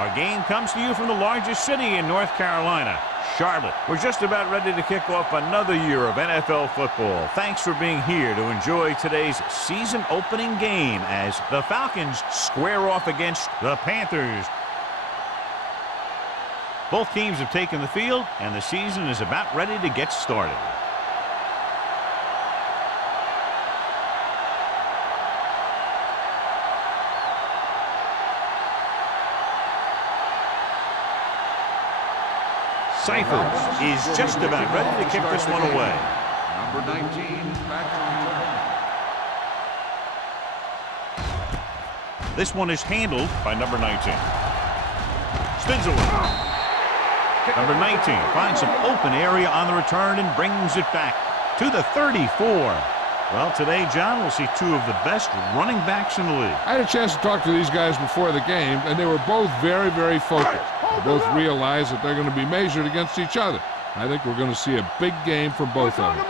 Our game comes to you from the largest city in North Carolina, Charlotte. We're just about ready to kick off another year of NFL football. Thanks for being here to enjoy today's season opening game as the Falcons square off against the Panthers. Both teams have taken the field, and the season is about ready to get started. Cyphers is just about ready to kick this one away. Number 19, This one is handled by number 19. Spins away. Number 19 finds some open area on the return and brings it back to the 34. Well, today, John, we'll see two of the best running backs in the league. I had a chance to talk to these guys before the game, and they were both very, very focused. They both realize that they're going to be measured against each other. I think we're going to see a big game from both of them.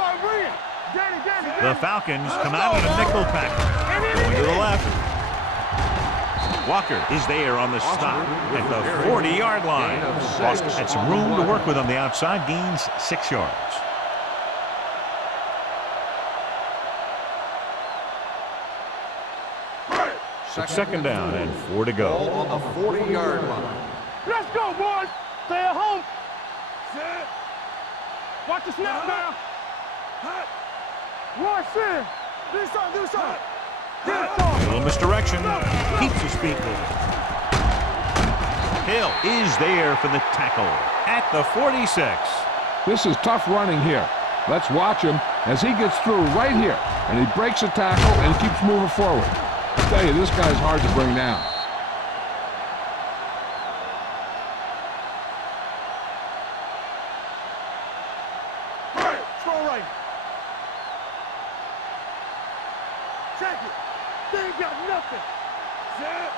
The Falcons come out in a nickel package. Going to the left. Walker is there on the stop at the 40-yard line. Foster had some room to work with on the outside, gains 6 yards. It's second down and 4 to go. on the 40-yard line. Let's go, boys. Stay at home. Sit. Watch the snap now. Roy, sit. Do something, do something. A little misdirection. Keeps his feet moving. Hill is there for the tackle at the 46. This is tough running here. Let's watch him as he gets through right here, and he breaks a tackle and keeps moving forward. I tell you, this guy's hard to bring down. Throw right. Check it. They ain't got nothing. Set.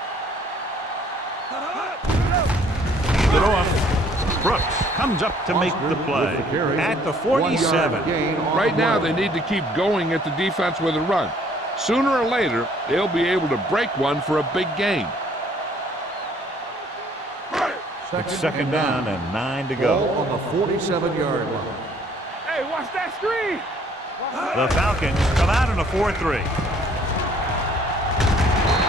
Hands it off. Brooks comes up to make the play at the 47. Right now, they need to keep going at the defense with a run. Sooner or later, they'll be able to break one for a big game. It's second down and 9 to go. On the 47-yard line. Hey, watch that screen. The Falcons come out in a 4-3.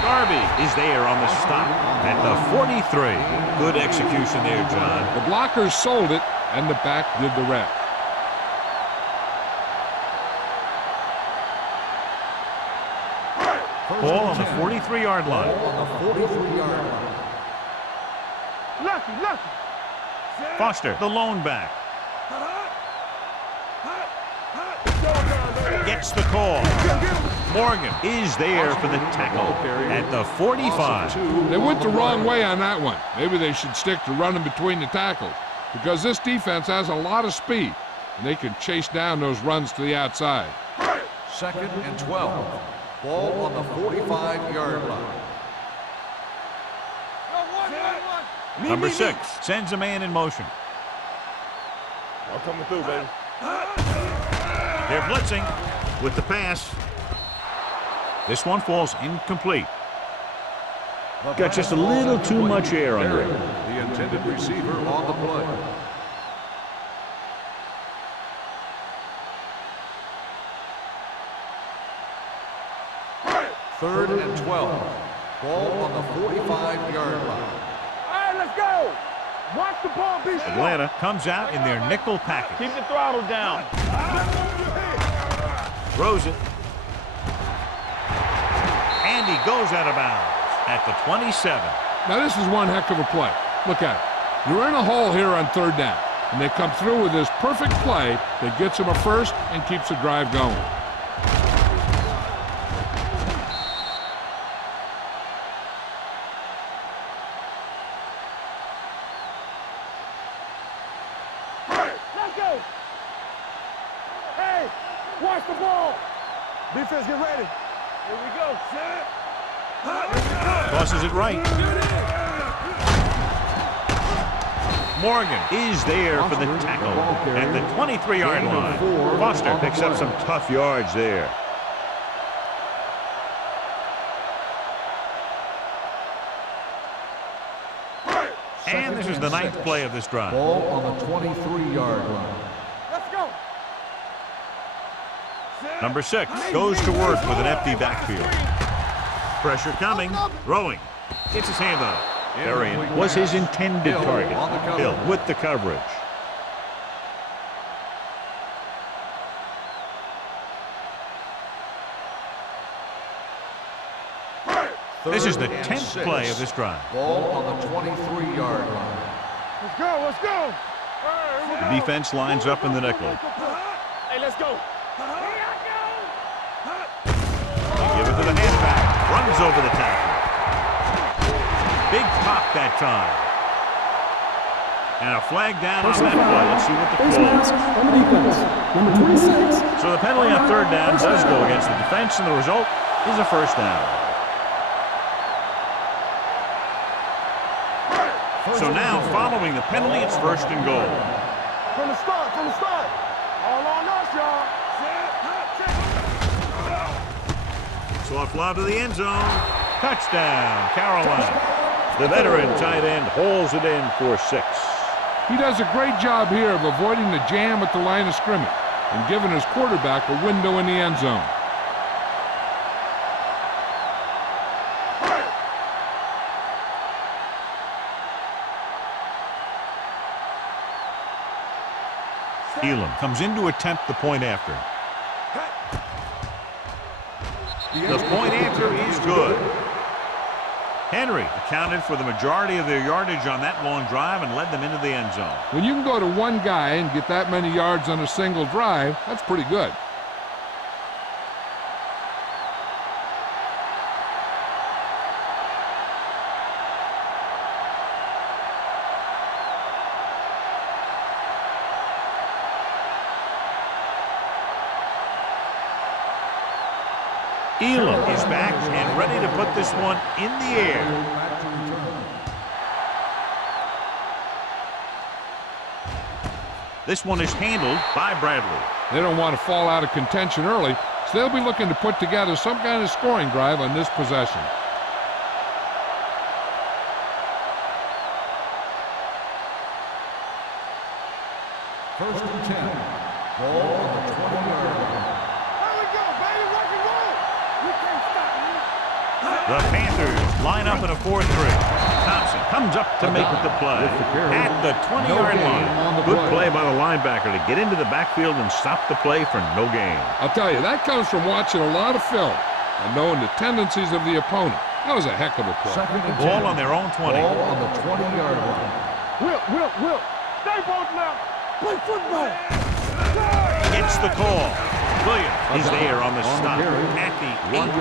Darby is there on the stop at the 43. Good execution there, John. The blockers sold it, and the back did the rest. Ball on the 43-yard line. On the 43-yard line. Lucky. Foster, the lone back. Gets the call. Morgan is there for the tackle at the 45. They went the wrong way on that one. Maybe they should stick to running between the tackles, because this defense has a lot of speed, and they can chase down those runs to the outside. Second and 12. Ball on the 45-yard line. Number 6 sends a man in motion. I'm coming through, baby. They're blitzing with the pass. This one falls incomplete. Got just a little too much air under it. The intended receiver on the play. Third and 12. Ball on the 45-yard line. All right, let's go. Watch the ball be strong. Atlanta comes out in their nickel package. Keep the throttle down. Throws it. And he goes out of bounds at the 27. Now, this is one heck of a play. Look at it. You're in a hole here on third down, and they come through with this perfect play that gets them a first and keeps the drive going. Let's go. Hey, watch the ball. Defense, get ready. Here we go. Set. Tosses it right. Morgan is there for the tackle at the 23-yard line. Foster picks up some tough yards there. the 9th play of this drive. Ball on the 23-yard line. Let's go. Number 6 goes to work with an empty backfield. Pressure coming. Throwing. Gets his hand on it. Variant was his intended target. Hill with the coverage. This is the 10th play of this drive. Ball on the 23-yard line. Let's go. Let's go. The defense lines up in the nickel. Hey, let's go. They give it to the halfback. Runs over the tackle. Big pop that time. And a flag down on that play. Let's see what the Face call mask is. on the defense. Number 26. So the penalty on 3rd down does go against the defense, and the result is a 1st down. So now, following the penalty, it's 1st and goal. From the start. All on us, y'all. Soft lob to the end zone. Touchdown, Carolina. The veteran tight end hauls it in for 6. He does a great job here of avoiding the jam at the line of scrimmage and giving his quarterback a window in the end zone. Elam comes in to attempt the point after. The point after is good. Henry accounted for the majority of their yardage on that long drive and led them into the end zone. When you can go to one guy and get that many yards on a single drive, that's pretty good. Elam is back and ready to put this one in the air. This one is handled by Bradley. They don't want to fall out of contention early, so they'll be looking to put together some kind of scoring drive on this possession. First and 10. Ball on the 20-yard line. Here we go, baby. Rock and roll. We can't stop me. The Panthers line up in a 4-3. Thompson comes up to make the play at the 20-yard line. Good play by the linebacker to get into the backfield and stop the play for no gain. I'll tell you, that comes from watching a lot of film and knowing the tendencies of the opponent. That was a heck of a play. Second and 10. Ball on their own 20. Ball on the 20-yard line. Will. Stay both now. Play football. Gets the call. Williams is there on the stop at the 18.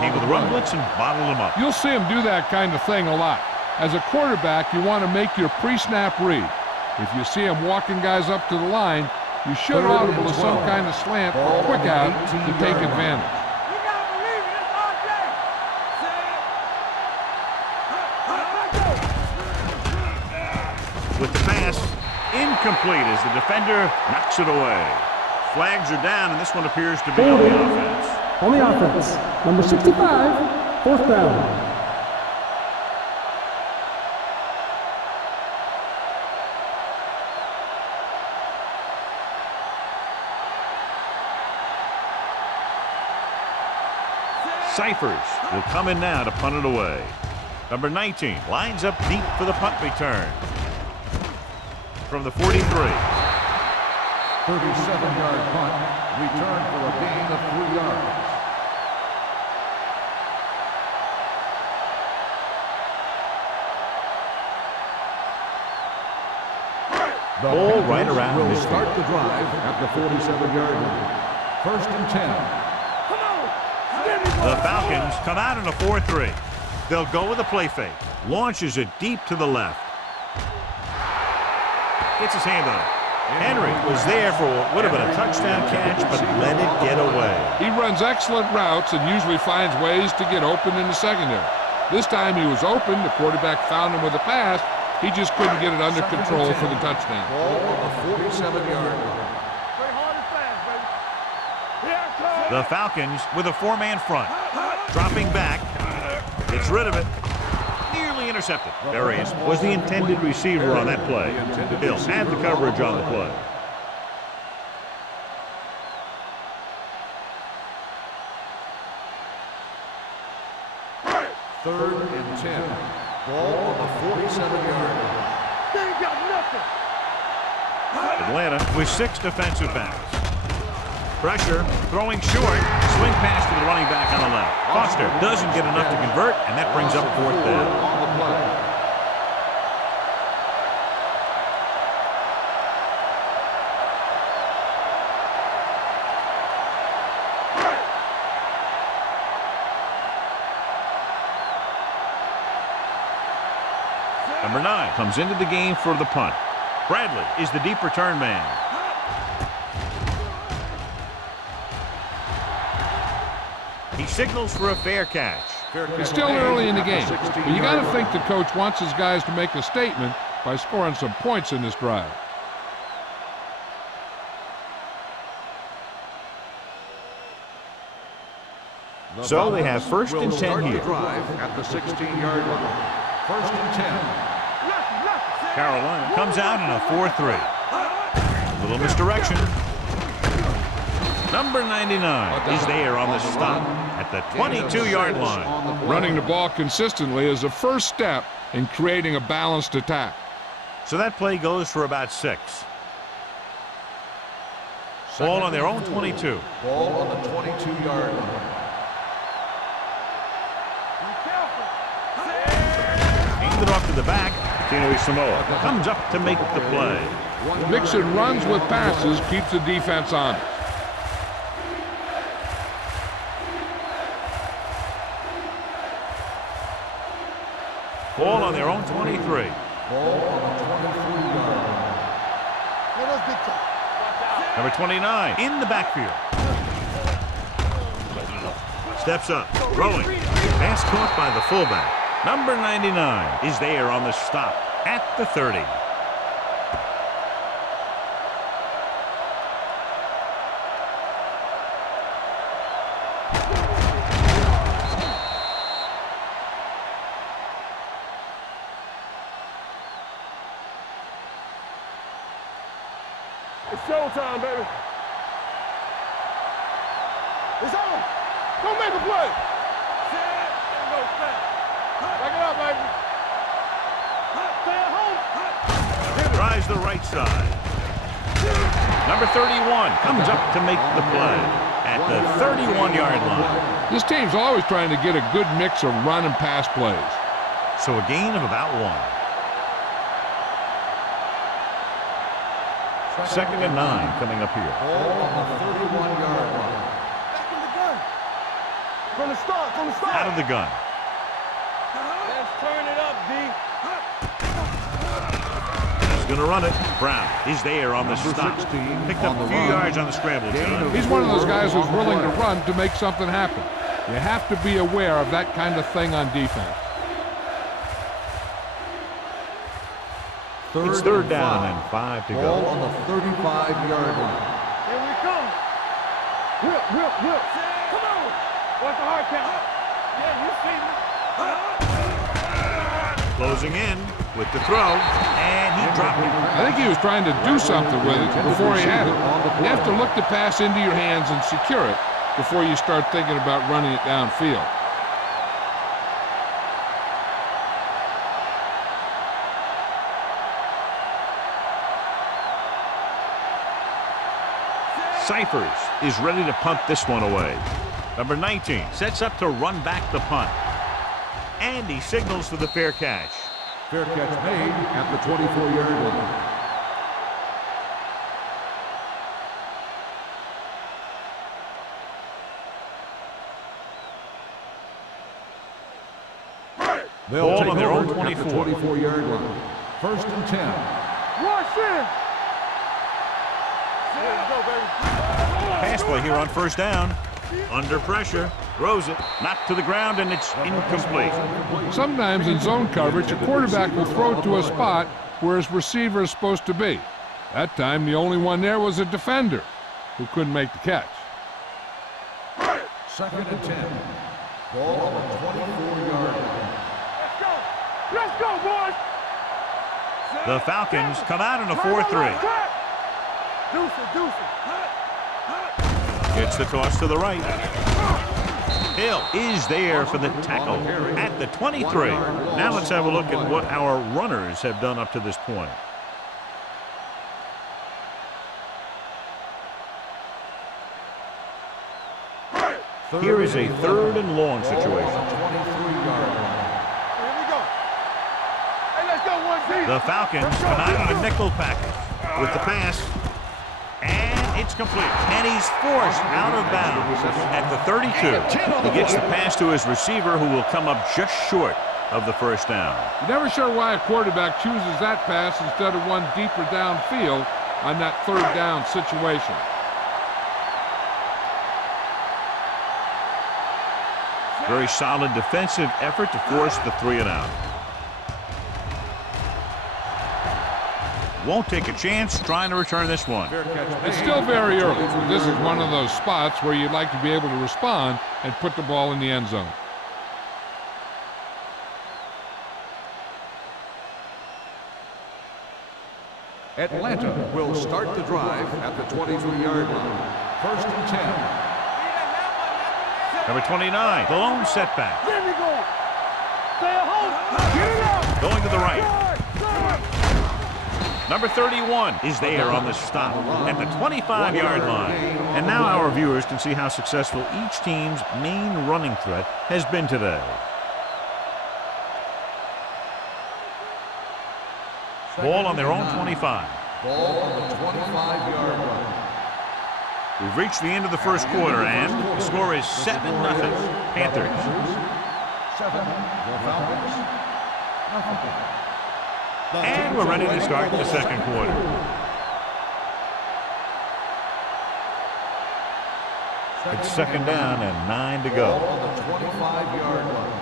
Came with a run blitz and bottled him up. You'll see him do that kind of thing a lot. As a quarterback, you want to make your pre-snap read. If you see him walking guys up to the line, you should audible to some kind of slant or quick out to take advantage. You gotta believe it. It's our day. With the pass, incomplete as the defender knocks it away. Flags are down, and this one appears to be on the offense. On the offense. Number 65. 4th down. Cyphers will come in now to punt it away. Number 19 lines up deep for the punt return. From the 43. 37-yard punt. Return for a gain of 3 yards. The Ball Panthers right around will midfield. start the drive at the 47-yard line. First and 10. The Falcons come out in a 4-3. They'll go with a play fake. Launches it deep to the left. Gets his hand on it. Henry was there for what would have been a touchdown catch, but let it get away. He runs excellent routes and usually finds ways to get open in the secondary. This time he was open. The quarterback found him with a pass. He just couldn't get it under control for the touchdown. Ball on the 47-yard line. Play hard and fast, baby. Here it comes. The Falcons with a 4-man front. Dropping back. Gets rid of it. Nearly intercepted. Darius was the intended receiver on that play. He'll have the coverage on the play. Third and 10. Ball on the 47-yard line. They ain't got nothing. Atlanta with 6 defensive backs. Pressure, throwing short, swing pass to the running back on the left. Foster doesn't get enough to convert, and that brings up 4th down. On the play. Number 9 comes into the game for the punt. Bradley is the deep return man. He signals for a fair catch. It's still early in the game, but you got to think the coach wants his guys to make a statement by scoring some points in this drive. So they have 1st and 10 here. Drive at the 16-yard line. 1st and 10. Carolina comes out in a 4-3. A little misdirection. Number 99 is there on the stop at the 22-yard line. Running the ball consistently is the first step in creating a balanced attack. So that play goes for about 6. Ball on their own 22. Ball on the 22-yard line. Handed off to the back. Tino Samoa comes up to make the play. Mixing runs with passes keeps the defense on. Ball on their own 23. Ball on the 23-yard line. Number 29 in the backfield. Steps up, throwing. Pass caught by the fullback. Number 99 is there on the stop at the 30. It's showtime, baby. It's on. Go make a play. Back it up, baby. Stay at home. Tries the right side. Number 31 comes up to make the play at the 31-yard line. This team's always trying to get a good mix of run and pass plays. So a gain of about 1. 2nd and 9 coming up here. Ball on the 31-yard line. Back in the gun. From the start, from the start. Out of the gun. Let's turn it up, D. He's going to run it. Brown is there on the stop. Picked up a few yards on the scramble. He's one of those guys who's willing to run to make something happen. You have to be aware of that kind of thing on defense. It's 3rd down and 5 to Ball go. on the 35-yard line. Here we come. Whip. Come on. What's the hard count? Yeah, you see me. Closing in with the throw, and he dropped it. I think he was trying to do something with it before he had it. You have to look the pass into your hands and secure it before you start thinking about running it downfield. Cyphers is ready to punt this one away. Number 19 sets up to run back the punt. And he signals for the fair catch. Fair catch made at the 24-yard line. They'll take on their own over at the 24-yard line. 1st and 10. Rush in. Let's go, baby. Pass play here on 1st down. Under pressure, throws it, knocked to the ground, and it's incomplete. Sometimes in zone coverage, a quarterback will throw it to a spot where his receiver is supposed to be. That time, the only one there was a defender who couldn't make the catch. 2nd and 10. Ball on the 24-yard line. Let's go. Let's go, boys. The Falcons come out in a 4-3. Deuce. Gets the toss to the right. Hill is there for the tackle at the 23. Now let's have a look at what our runners have done up to this point. Here is a 3rd and long situation. Here we go. Hey, let's go, 1-0. The Falcons come out in a nickel package with the pass. And it's complete. And he's forced out of bounds at the 32. He gets the pass to his receiver, who will come up just short of the first down. You're never sure why a quarterback chooses that pass instead of one deeper downfield on that 3rd down situation. Very solid defensive effort to force the 3 and out. Won't take a chance trying to return this one. It's still very early, but this is one of those spots where you'd like to be able to respond and put the ball in the end zone. Atlanta will start the drive at the 23-yard line. 1st and 10. Number 29, the lone setback. There we go. Stay at home. Get it out. Going to the right. Number 31 is there on the stop at the 25-yard line. And now our viewers can see how successful each team's main running threat has been today. Ball on their own 25. Ball on the 25-yard line. We've reached the end of the first quarter, and the score is 7-0 Panthers. 7, the Falcons, nothing. And we're ready to start the second quarter. It's 2nd down and 9 to go. Ball on the 25-yard line.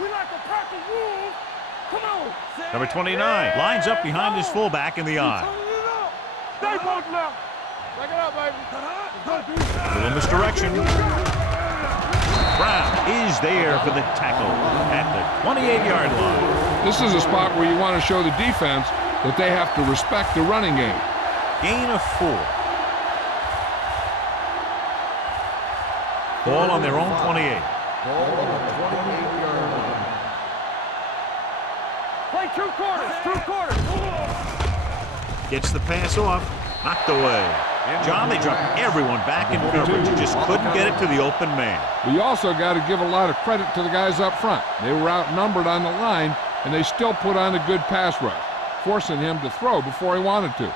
We like to practice rules. Come on. Number 29 lines up behind his fullback in the eye. Stay posted now. Back it up, baby. A little misdirection. Brown is there for the tackle at the 28-yard line. This is a spot where you want to show the defense that they have to respect the running game. Gain of 4. Ball on their own 28. Ball on the 28-yard line. Play 2 quarters. 2 quarters. Gets the pass off. Knocked away. John, they dropped everyone back in coverage. Just couldn't get it to the open man. But you also got to give a lot of credit to the guys up front. They were outnumbered on the line, and they still put on a good pass rush, forcing him to throw before he wanted to.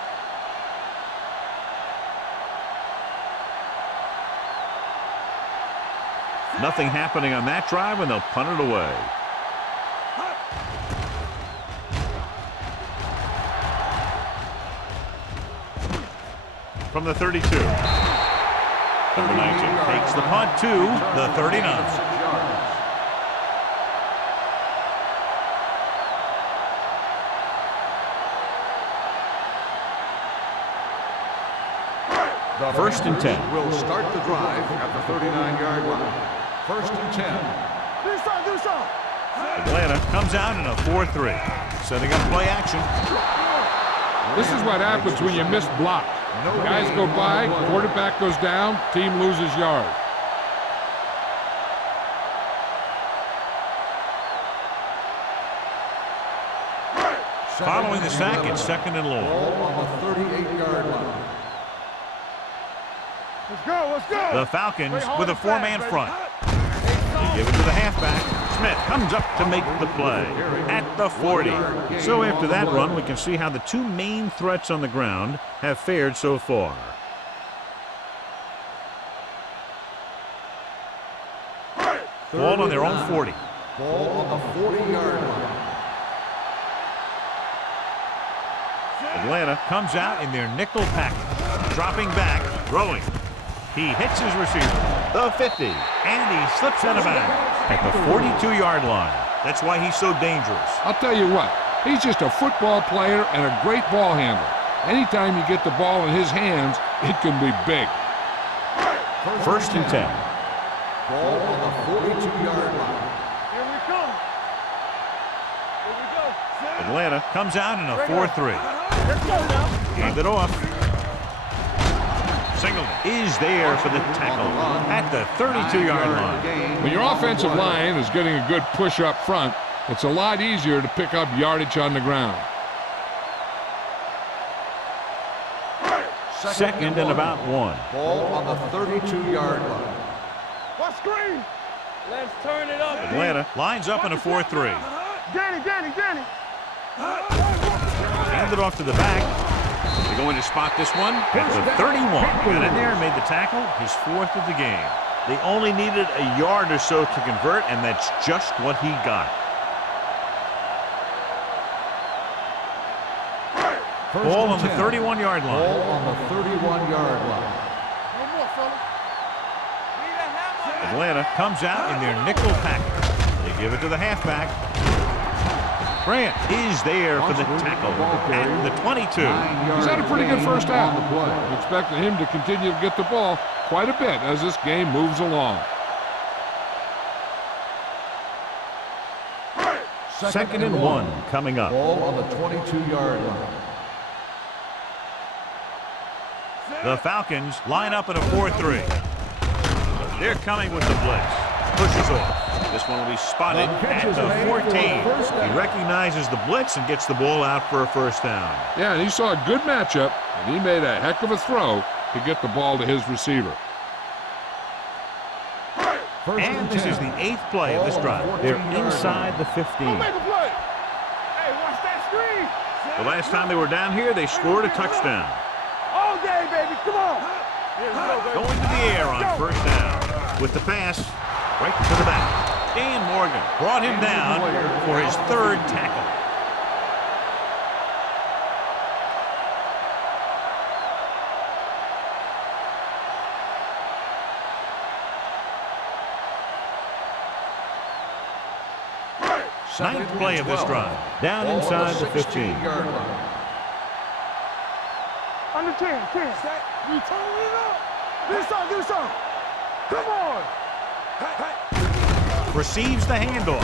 Nothing happening on that drive, and they'll punt it away. From the 32. Number 19 takes the punt to the 39. The 1st and 10. Will start the drive at the 39-yard line. 1st and 10. Do something. Atlanta comes out in a 4-3. Setting up play action. This is what happens when you miss block. Guys go by, quarterback goes down, team loses yards. Following the sack, it's 2nd and long. Ball on the 38-yard line. Let's go. The Falcons with a 4-man front. They give it to the halfback. Smith comes up to make the play at the 40. So after that run, we can see how the 2 main threats on the ground have fared so far. Ball on their own 40. Ball on the 40-yard line. Atlanta comes out in their nickel package. Dropping back, throwing. He hits his receiver, the 50, and he slips out of bounds at the 42-yard line. That's why he's so dangerous. I'll tell you what, he's just a football player and a great ball handler. Anytime you get the ball in his hands, it can be big. 1st and 10. Ball on the 42-yard line. Here we come. Atlanta comes out in a 4-3. Hand it off. Singleton is there for the tackle at the 32-yard line. When your offensive line is getting a good push up front, it's a lot easier to pick up yardage on the ground. Second and about 1. Ball on the 32-yard line. What screen? Let's turn it up. Atlanta lines up in a 4-3. Danny. Hand it off to the back. They're going to spot this one at the 31. Got in there and made the tackle, his 4th of the game. They only needed a yard or so to convert, and that's just what he got. Ball on the 31-yard line. Ball on the 31-yard line. Atlanta comes out in their nickel package. They give it to the halfback. Grant is there for the tackle at the 22. He's had a pretty good first half. Expecting him to continue to get the ball quite a bit as this game moves along. Second and 1 coming up. Ball on the 22-yard line. The Falcons line up in a 4-3. They're coming with the blitz. Pushes off. This one will be spotted at the 14. He recognizes the blitz and gets the ball out for a first down. Yeah, and he saw a good matchup, and he made a heck of a throw to get the ball to his receiver. And this is the 8th play of this drive. They're inside the 15. Make a play. Hey, watch that screen. The last time they were down here, they scored a touchdown. All day, baby. Come on. Going to the air on first down. With the pass, right to the back. Dan Morgan brought him down for his 3rd tackle. Ninth play of this drive. Down inside the 15. Under 10. You turn it up. Give me some. Come on. Receives the handoff.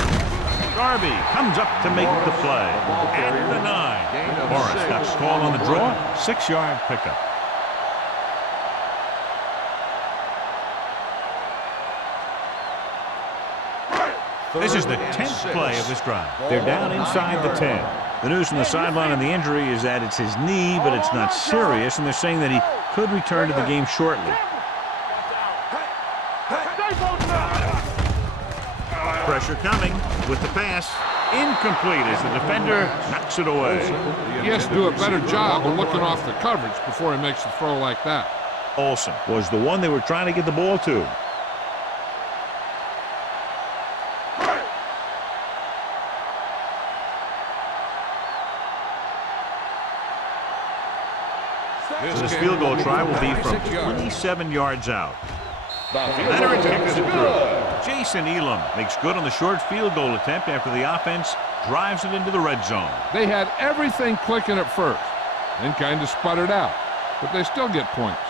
Darby comes up to make the play. At the 9. Morris got called on the draw. 6-yard pickup. This is the 10th play of this drive. They're down inside the 10. The news from the sideline on the injury is that it's his knee, but it's not serious, and they're saying that he could return to the game shortly. Pressure coming with the pass. Incomplete as the defender knocks it away. He has to do a better job of looking off the coverage before he makes a throw like that. Olsen was the one they were trying to get the ball to. So this field goal try will be from 27 yards out. Leonard kicks it through. Jason Elam makes good on the short field goal attempt after the offense drives it into the red zone. They had everything clicking at first, then kind of sputtered out, but they still get points.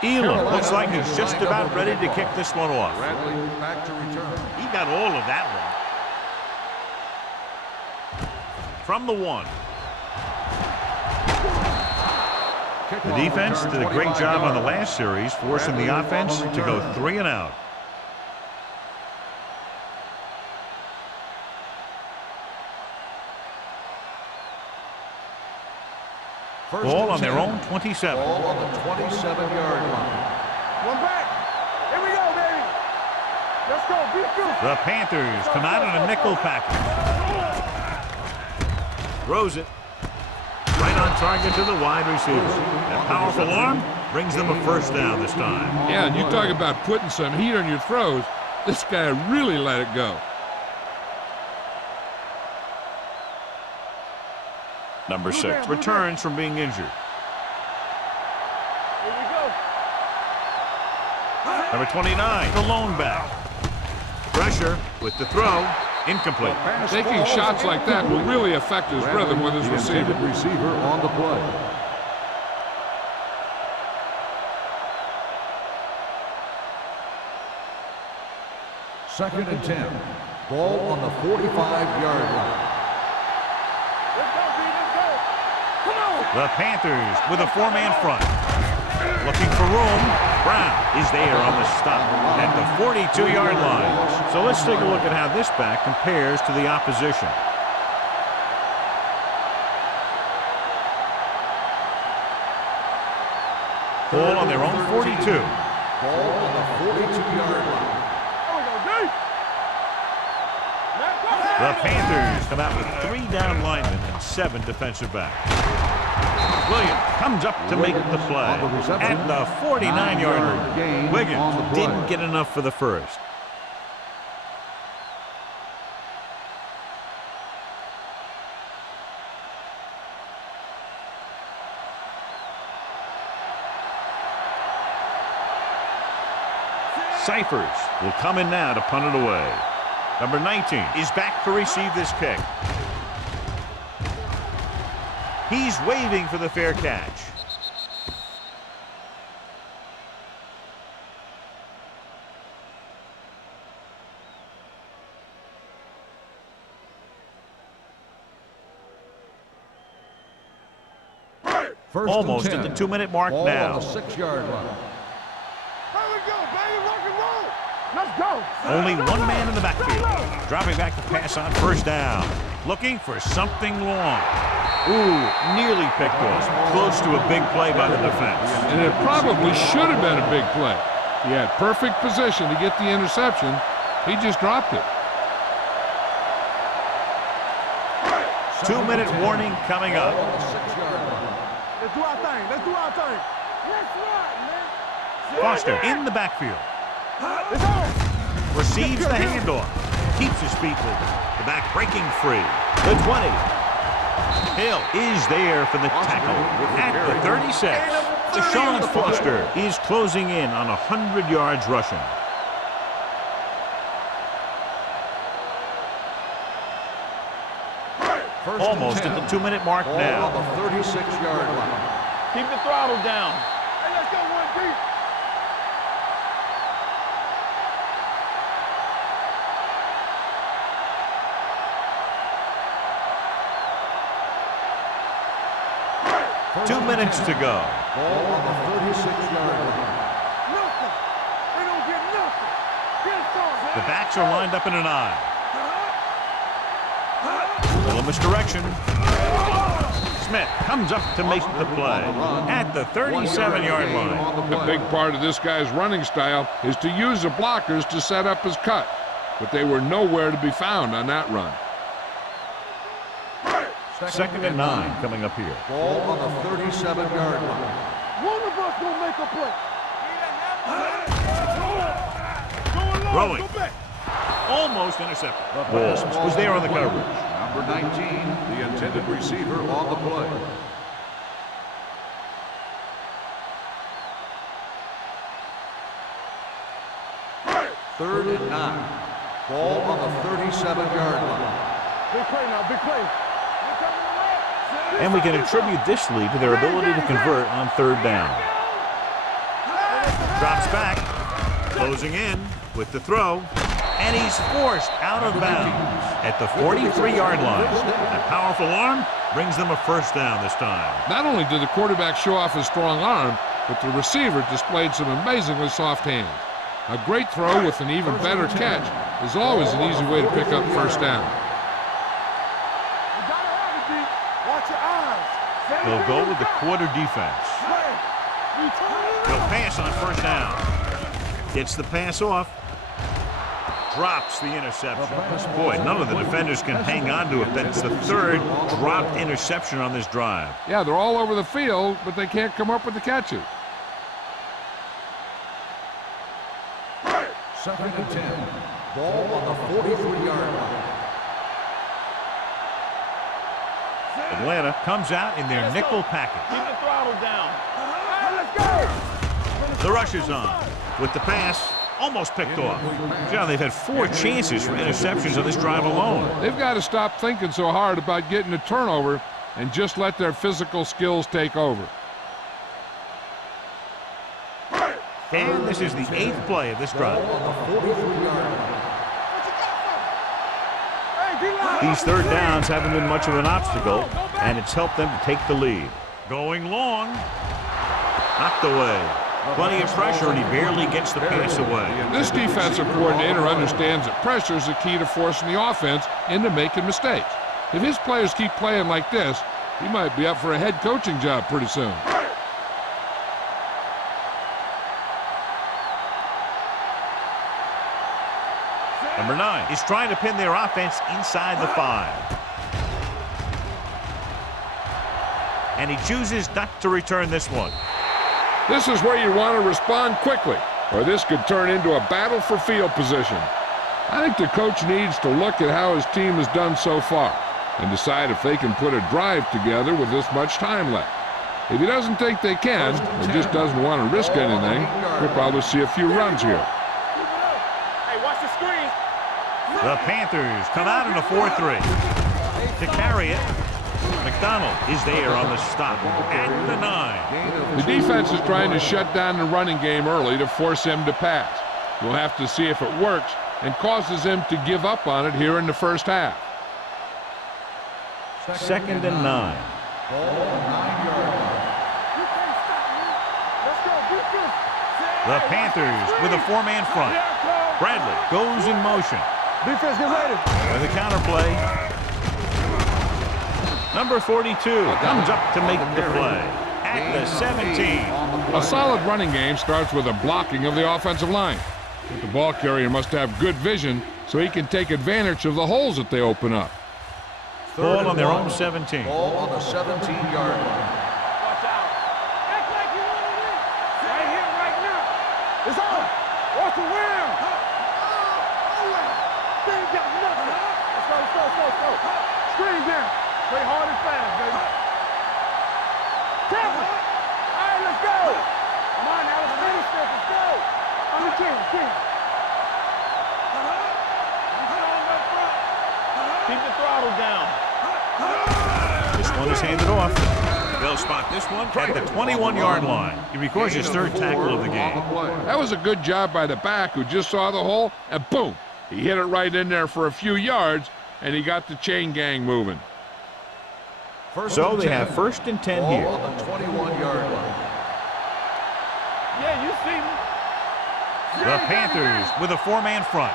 Elam looks like he's just about ready to kick this one off. Bradley back to return. He got all of that one. From the 1. The defense did a great job on the last series, forcing the offense to go 3 and out. Ball on their own 27. Ball on the 27-yard line. One back. Here we go, baby. Let's go. Beat you. The Panthers come out in a nickel package. Throws it. Right on target to the wide receiver. That powerful arm brings them a first down this time. Yeah, and you talk about putting some heat on your throws. This guy really let it go. Number 6 returns from being injured. Here we go. Number 29, the lone back. Pressure with the throw. Incomplete. Taking shots like that will really affect his rhythm with his receiver. Receiver on the play. Second and 10. Ball on the 45-yard line. Let's go, B. Let's go. Come on. The Panthers with a four-man front. Looking for room. Brown is there on the stop at the 42-yard line. So let's take a look at how this back compares to the opposition. Ball on their own 42. Ball on the 42-yard line. The Panthers come out with 3 down linemen and 7 defensive backs. Williams comes up to make the play at the 49-yard line. Wiggins didn't get enough for the first. Cyphers will come in now to punt it away. Number 19 is back to receive this kick. He's waving for the fair catch. First Almost and 10. at the 2-minute mark Ball now. on the 6-yard line. Here we go, baby. Rock and roll. Let's go. Only one man in the backfield. Dropping back to pass on first down. Looking for something long. Ooh, nearly picked off. Close to a big play by the defense. And it probably should have been a big play. He had perfect position to get the interception. He just dropped it. 2-minute warning coming up. Ball on the 6-yard line. Let's do our thing. Let's do our thing. Let's run, man. Foster in the backfield. It's on. Receives the handoff. Keeps his feet moving. The back breaking free. The 20. Hill is there for the tackle at the 36. Deshaun Foster is closing in on 100 yards rushing. First Almost and at 10. the 2-minute mark Ball now. on the 36-yard line. Keep the throttle down. Hey, let's go, 1 deep. First 2 and minutes 10. to go. Ball on the 36-yard line. Nothing. They don't get nothing. Get some. The backs are lined up in an eye. Little misdirection. Smith comes up to make the play at the 37-yard line. A big part of this guy's running style is to use the blockers to set up his cut. But they were nowhere to be found on that run. Second and 9 coming up here. Ball on the 37-yard line. One of us gonna make a play. Throwing. Almost intercepted. Ball was there on the coverage. Number 19, the intended receiver on the play. Third and 9. Ball on the 37-yard line. Big play now, big play. And we can attribute this lead to their ability to convert on third down. Drops back, closing in with the throw, and he's forced out of bounds at the 43-yard line. That powerful arm brings them a first down this time. Not only did the quarterback show off his strong arm, but the receiver displayed some amazingly soft hands. A great throw with an even better catch is always an easy way to pick up first down. Watch your eyes. They'll go with the quarter defense. They'll pass on first down. Gets the pass off. Drops the interception. Boy, none of the defenders can hang on to it. That's the third dropped interception on this drive. Yeah, they're all over the field, but they can't come up with the catches. Second and 10. Ball on the 43-yard line. Atlanta comes out in their nickel package. Keep the throttle down. Let's go. The rush is on. With the pass, almost picked off. John, they've had 4 chances for interceptions on this drive alone. They've got to stop thinking so hard about getting a turnover and just let their physical skills take over. And this is the 8th play of this drive. Ball on the 43-yard line. These third downs haven't been much of an obstacle, and it's helped them to take the lead. Going long. Knocked away. Plenty of pressure, and he barely gets the pass away. This defensive coordinator understands that pressure is the key to forcing the offense into making mistakes. If his players keep playing like this, he might be up for a head coaching job pretty soon. Number 9 is trying to pin their offense inside the 5. And he chooses not to return this one. This is where you want to respond quickly, or this could turn into a battle for field position. I think the coach needs to look at how his team has done so far and decide if they can put a drive together with this much time left. If he doesn't think they can, or just doesn't want to risk anything, we'll probably see a few runs here. Hey, watch the screen. The Panthers come out in a 4-3. To carry it, McDonald is there on the stop at the 9. The defense is trying to shut down the running game early to force him to pass. We'll have to see if it works and causes him to give up on it here in the first half. 2nd and 9. Ball on the 9-yard line. Let's go. Beat this. The Panthers with a 4-man front. Bradley goes in motion. Defense, get ready. With a counterplay. Number 42 comes up to make the play at the 17. A solid running game starts with a blocking of the offensive line. But the ball carrier must have good vision so he can take advantage of the holes that they open up. Ball on their own 17. Ball on the 17-yard line. Watch out. Act like you want to win. Right here, right now. It's on. Watch the win. They ain't got nothing. Let's go. Screen down. Play hard and fast, baby. Tap it. All right, let's go. Come on now, let's finish this. Let's go. On the 10. Keep the throttle down. This one is handed off. They'll spot this one at the 21-yard line. He records his 3rd tackle of the game. That was a good job by the back who just saw the hole, and boom, he hit it right in there for a few yards, and he got the chain gang moving. So they have 1st and 10 here. Ball on the 21-yard line. Yeah, you see me. The Panthers with a 4-man front.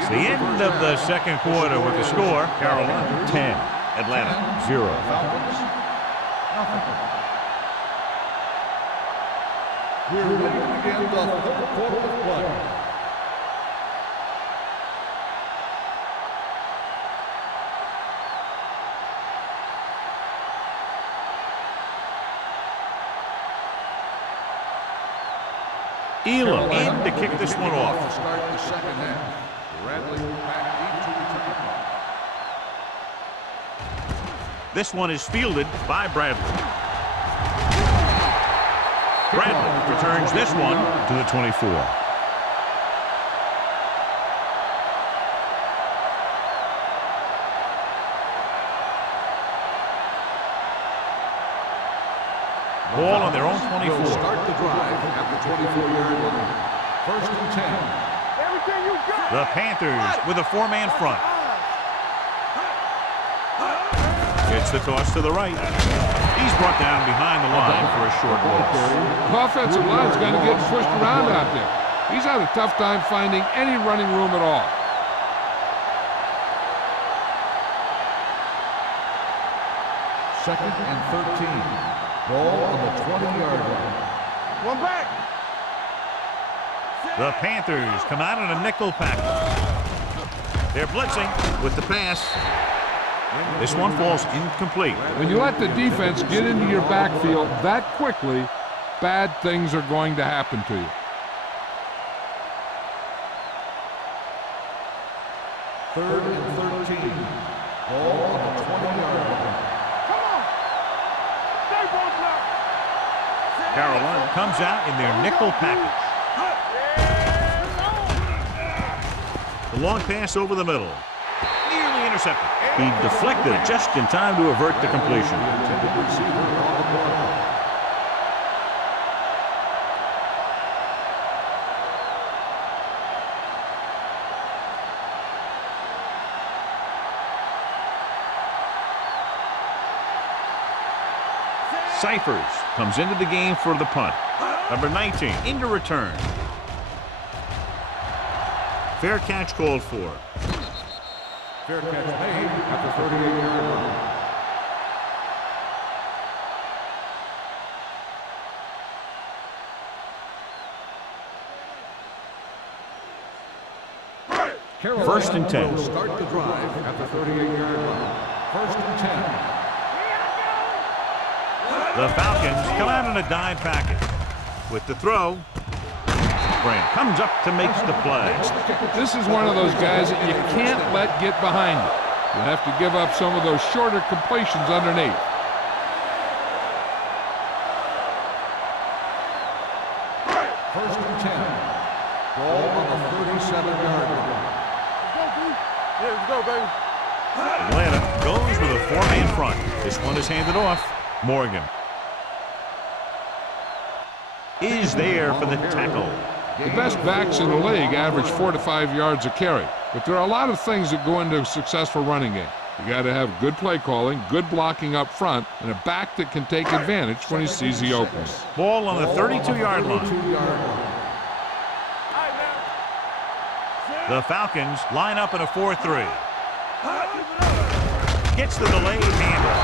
It's the end of the 2nd quarter with the score. Carolina 10, Atlanta 0. Falcons, nothing. We're ready to begin the 3rd quarter of play. Elam in to kick this one off. To start the 2nd half. Bradley back into the tackle. This one is fielded by Bradley. Bradley returns this one to the 24. Ball on their own 24. Will start the drive at the 24-yard line. 1st and 10. Everything you got. The Panthers with a 4-man front. Gets the toss to the right. He's brought down behind the line for a short loss. The offensive line's going to get pushed around out there. He's had a tough time finding any running room at all. Second and 13. Ball on the 20-yard line. One back. The Panthers come out in a nickel package. They're blitzing with the pass. This one falls incomplete. When you let the defense get into your backfield that quickly, bad things are going to happen to you. 3rd and 13. Ball on the 20-yard line. Come on. Stay one block. Carolina comes out in their nickel package. The long pass over the middle. Nearly intercepted. He deflected it just in time to avert the completion. Intended receiver on the play. Cyphers comes into the game for the punt. Number 19 into return. Fair catch called for. Fair catch made at the 38-yard line. First and 10. Will start the drive at the 38-yard line. First and 10. The Falcons come out in a dime package. With the throw, Grant comes up to make the play. This is one of those guys that you can't let get behind you. You have to give up some of those shorter completions underneath. First and 10. Ball on the 37-yard line. Let's go, baby. Atlanta goes with a four-man front. This one is handed off. Morgan is there for the tackle. The best backs in the league average 4 to 5 yards a carry. But there are a lot of things that go into a successful running game. You got to have good play calling, good blocking up front, and a back that can take advantage when he sees the opening. Ball on the 32-yard line. The Falcons line up in a 4-3. Gets the delayed handle.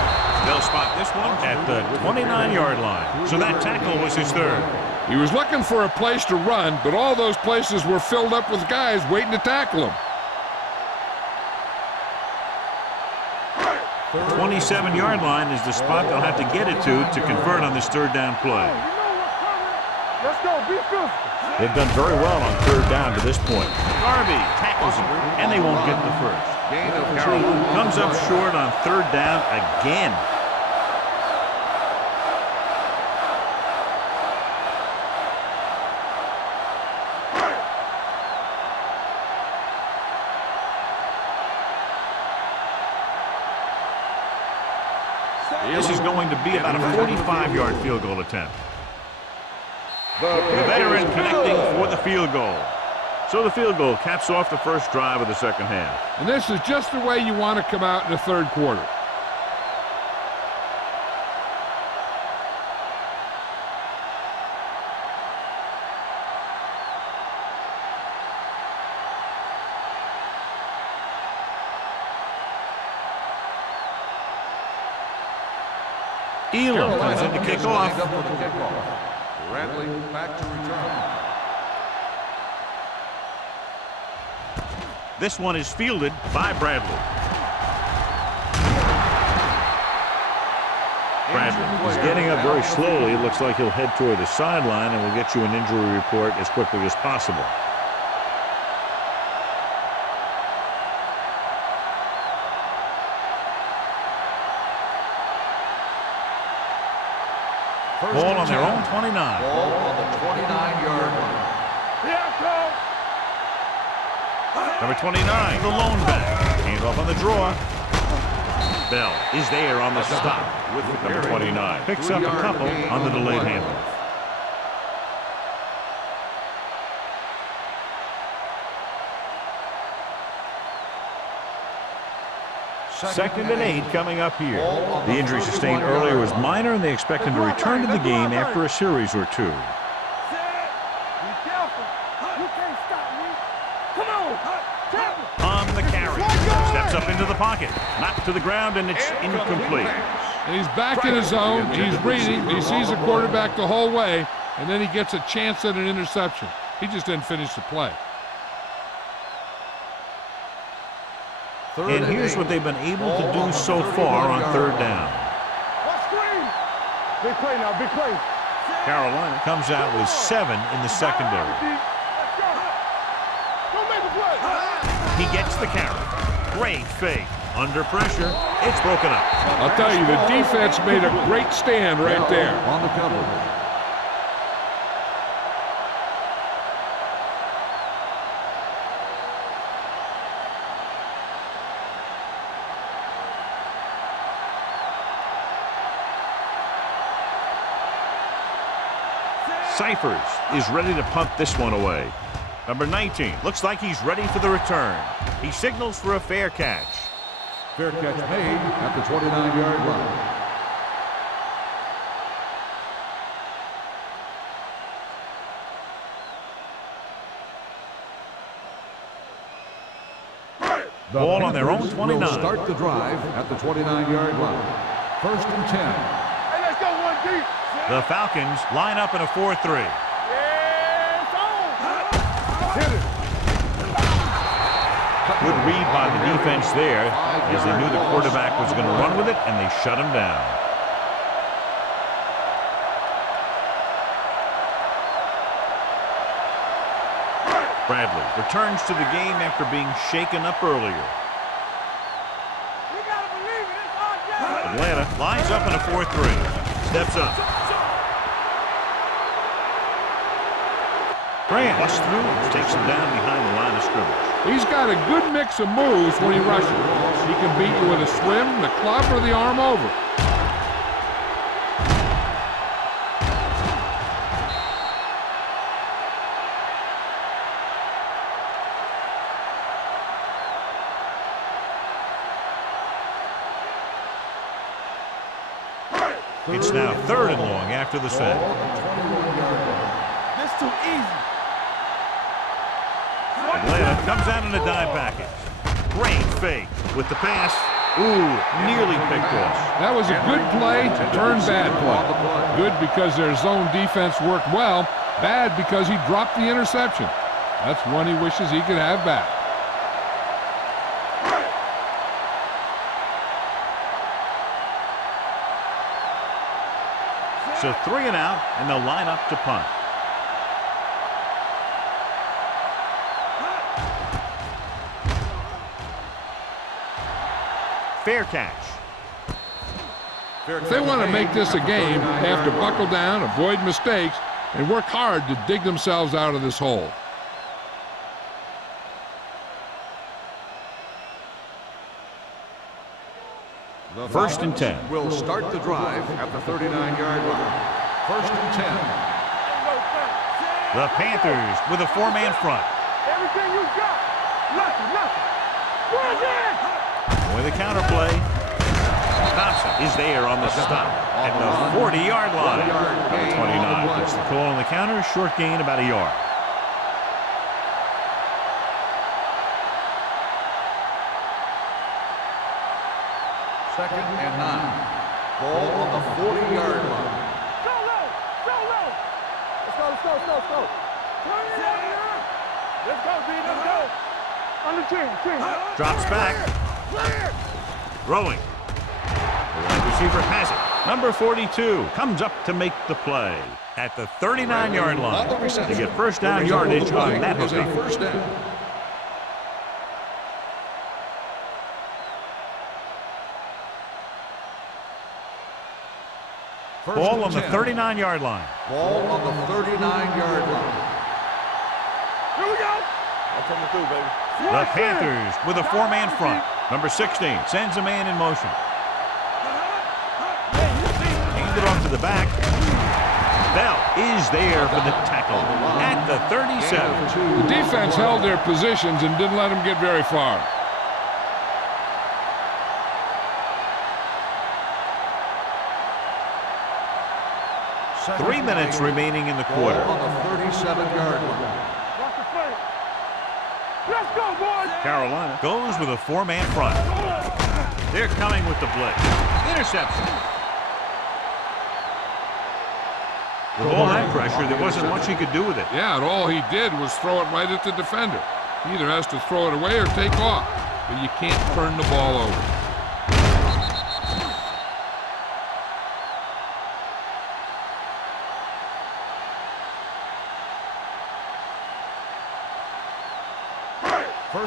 They'll spot this one at the 29-yard line. So that tackle was his third. He was looking for a place to run, but all those places were filled up with guys waiting to tackle him. 27-yard line is the spot they'll have to get it to convert on this third down play. Let's go, be physical. They've done very well on third down to this point. Garvey tackles him, and they won't get the first. Carolina comes up short on third down again. This is going to be about a 45-yard field goal attempt. The veteran connecting for the field goal. So the field goal caps off the first drive of the second half. And this is just the way you want to come out in the third quarter. Elam comes in to kick off. Bradley back to return. This one is fielded by Bradley. Bradley is getting up very slowly. It looks like he'll head toward the sideline, and we'll get you an injury report as quickly as possible. Ball on their own 29. Ball on the 29-yard line. Number 29, the lone back. Hand off on the draw. Bell is there on the stop with number 29. Picks up a couple on the delayed handoff. Second and 8 coming up here. The injury sustained earlier was minor, and they expect him to return to the game after a series or two. On the carry. Steps up into the pocket. Knocked to the ground, and it's incomplete. And he's back in his zone. He's reading. He sees the quarterback the whole way, and then he gets a chance at an interception. He just didn't finish the play. And here's what they've been able to do so far on third down. Big play now, big play. Carolina comes out with 7 in the secondary. He gets the carry. Great fake. Under pressure, it's broken up. I'll tell you, the defense made a great stand right there. On the cover. Cyphers is ready to punt this one away. Number 19 looks like he's ready for the return. He signals for a fair catch. Fair catch made at the 29-yard line. The Ball on their own Panthers 29. will start the drive at the 29-yard line. First and 10. Hey, let's go one deep. The Falcons line up in a 4-3. Yeah, it's on. Hit it. Good read by the defense there, as they knew the quarterback was going to run with it, and they shut him down. Bradley returns to the game after being shaken up earlier. We gotta believe it. It's our job. Atlanta lines up in a 4-3. Steps up. Grant busts through, takes him down behind the line of scrimmage. He's got a good mix of moves when he rushes. He can beat you with a swim, the club, or the arm over. It's now 3rd and long after the sack. This too easy. Atlanta comes out in a dime package. Great fake with the pass. Ooh, nearly picked off. That was a good play to turn bad play. Good because their zone defense worked well. Bad because he dropped the interception. That's one he wishes he could have back. So 3 and out, and they'll line up to punt. Fair catch. If they want to make this a game, they have to buckle down, avoid mistakes, and work hard to dig themselves out of this hole. The 1st and 10. Falcons will start the drive at the 39-yard line. First and 10. The Panthers with a 4-man front. Everything you got. Nothing. Where's it? With a counter play. Thompson is there on the stop at the 40-yard line. Number 29 gets the call on the counter. Short gain, about a yard. Second and 9. Ball on the 40-yard line. Go low. Let's go. Turn it up. Let's go, B. Let's go. On the 10. Drops back. Throwing. The wide receiver has it. Number 42 comes up to make the play at the 39-yard line. They get first down yardage on that hookup. First down. Ball on the 39-yard line. Ball on the 39-yard line. Here we go. I'm coming through, baby. The Panthers with a 4-man front. Number 16 sends a man in motion. Handed off to the back. Bell is there for the tackle at the 37. The defense held their positions and didn't let them get very far. Second 3 minutes remaining in the quarter. Ball on the 37-yard line. Watch the play. Let's go, boys. Carolina goes with a 4-man front. They're coming with the blitz. Interception. With all that pressure, there wasn't much he could do with it. Yeah, and all he did was throw it right at the defender. He either has to throw it away or take off, but you can't turn the ball over.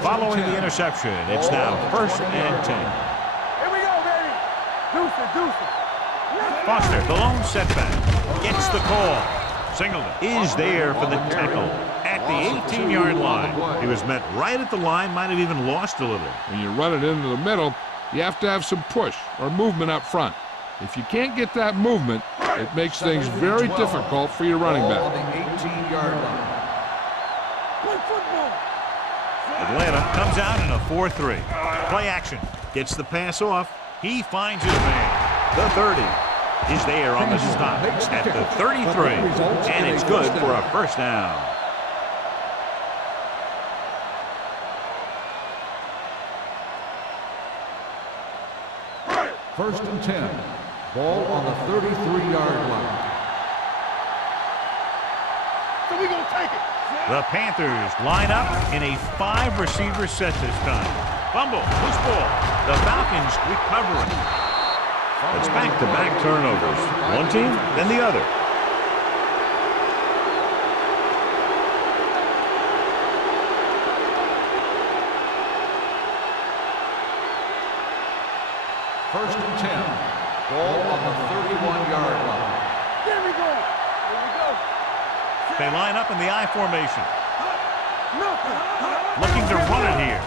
Following the interception, it's now 1st and 10. Here we go, baby. Deuce it. Foster, the lone setback, gets the call. Singleton is there for the tackle at the 18-yard line. He was met right at the line, might have even lost a little. When you run it into the middle, you have to have some push or movement up front. If you can't get that movement, it makes things very difficult for your running Ball on back. the 18-yard line. Good football. Atlanta comes out in a 4-3. Play action. Gets the pass off. He finds his man. The 30 is there on the stop at the 33. And it's good for a first down. First and 10. Ball on the 33-yard line. So we gonna take it. The Panthers line up in a 5-receiver set this time. Fumble, loose ball. The Falcons recover it. It's back-to-back turnovers. One team, then the other. First and 10. Ball on the 31-yard line. There we go. There we go. They line up in the I formation. Nothing. Looking to run it here.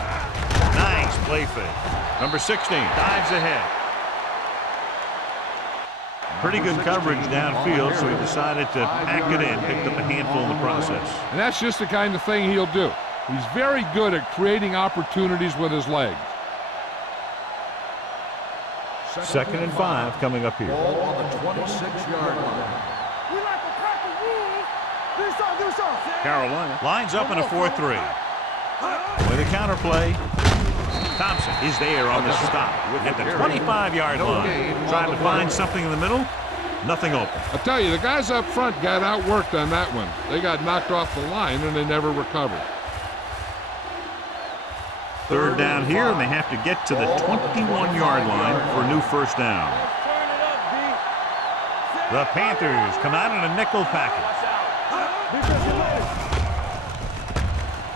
Nice play fake. Number 16 dives ahead. Pretty good coverage downfield, so he decided to pack it in, picked up a handful in the process. And that's just the kind of thing he'll do. He's very good at creating opportunities with his legs. Second and 5 coming up here. Ball on the 26-yard line. We like to crack the rules. Do something. Carolina lines up in a 4-3. With a counterplay. Thompson is there on the stop at the 25-yard line. Trying to find something in the middle. Nothing open. I'll tell you, the guys up front got outworked on that one. They got knocked off the line and they never recovered. Third down here, and they have to get to the 21-yard line for a new first down. Turn it up, D. The Panthers come out in a nickel package.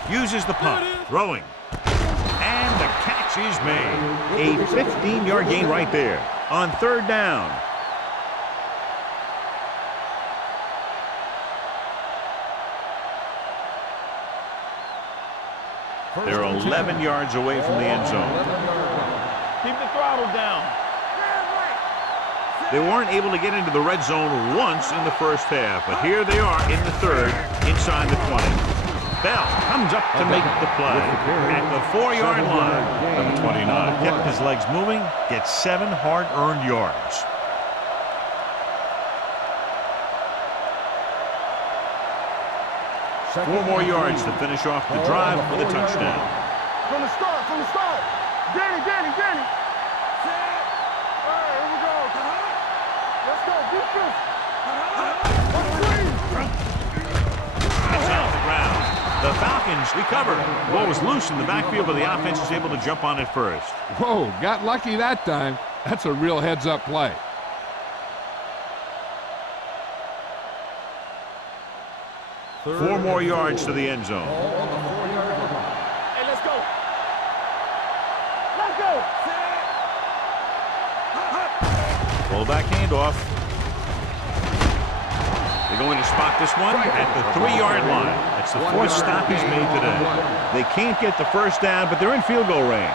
Uses the punt. Throwing. And the catch is made. A 15-yard gain right there on third down. They're 11 yards away from the end zone. Keep the throttle down. They weren't able to get into the red zone once in the first half, but here they are in the third, inside the 20. Bell comes up to make the play at the 4-yard line. Number 29 kept his legs moving, gets 7 hard-earned yards. Four more yards to finish off the drive with a touchdown. From the start. Danny. All right, here we go. Let's go, defense. It's off the ground. The Falcons recover. The ball was loose in the backfield, but the offense is able to jump on it first. Whoa, got lucky that time. That's a real heads-up play. Four more yards to the end zone. Hey, let's go. Let's go. Fullback handoff. They're going to spot this one at the 3-yard line. That's the 4th stop he's made today. They can't get the first down, but they're in field goal range.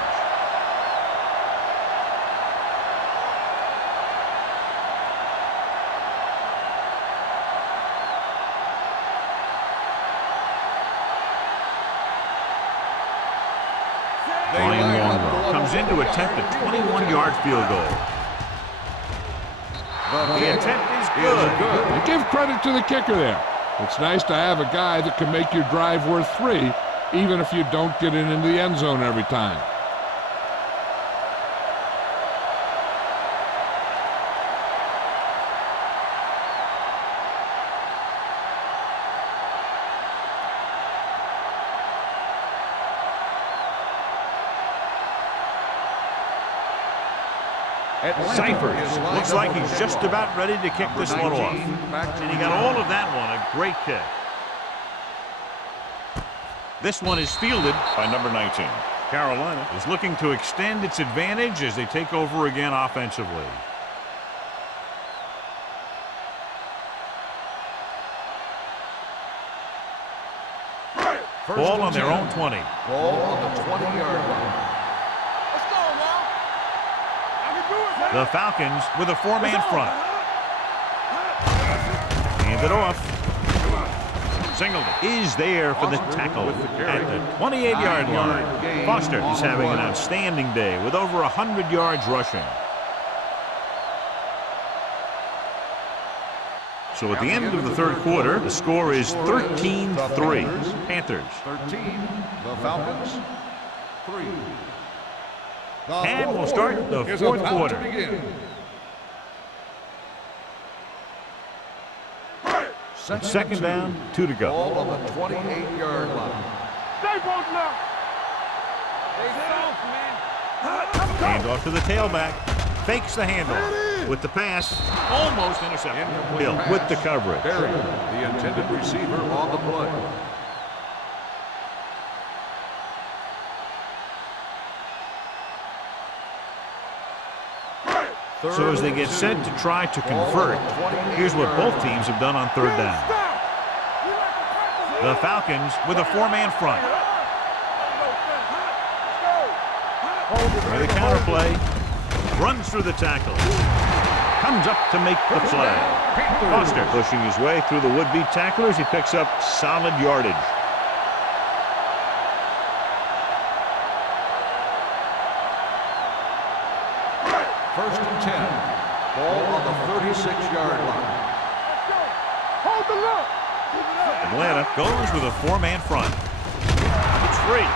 Brian Longwell comes in to attempt a 21-yard field goal. The attempt is good. And give credit to the kicker there. It's nice to have a guy that can make your drive worth 3, even if you don't get it into the end zone every time. Cyphers looks like he's just about ready to kick this one off. And he got all of that one, a great kick. This one is fielded by number 19. Carolina is looking to extend its advantage as they take over again offensively. Ball on their own 20. Ball on the 20-yard line. The Falcons with a 4-man front. Hand it off. Singleton is there for the tackle at the 28-yard line. Foster is having an outstanding day with over 100 yards rushing. So at the end of the third quarter, the score is 13-3. Panthers. 13, the Falcons 3. And we'll start the fourth quarter. Second down, 2 to go. Ball on the 28-yard line. Stay both now. Hand off to the tailback. Fakes the handoff. With the pass, almost intercepted. Hill with the coverage. Barry, the intended receiver on the play. So as they get set to try to convert, here's what both teams have done on third down. The Falcons with a 4-man front. The counter play. Runs through the tackle. Comes up to make the play. Foster pushing his way through the would-be tacklers. He picks up solid yardage. First and 10. Ball on the 36-yard line. Hold the look. Atlanta goes with a 4-man front. It's free.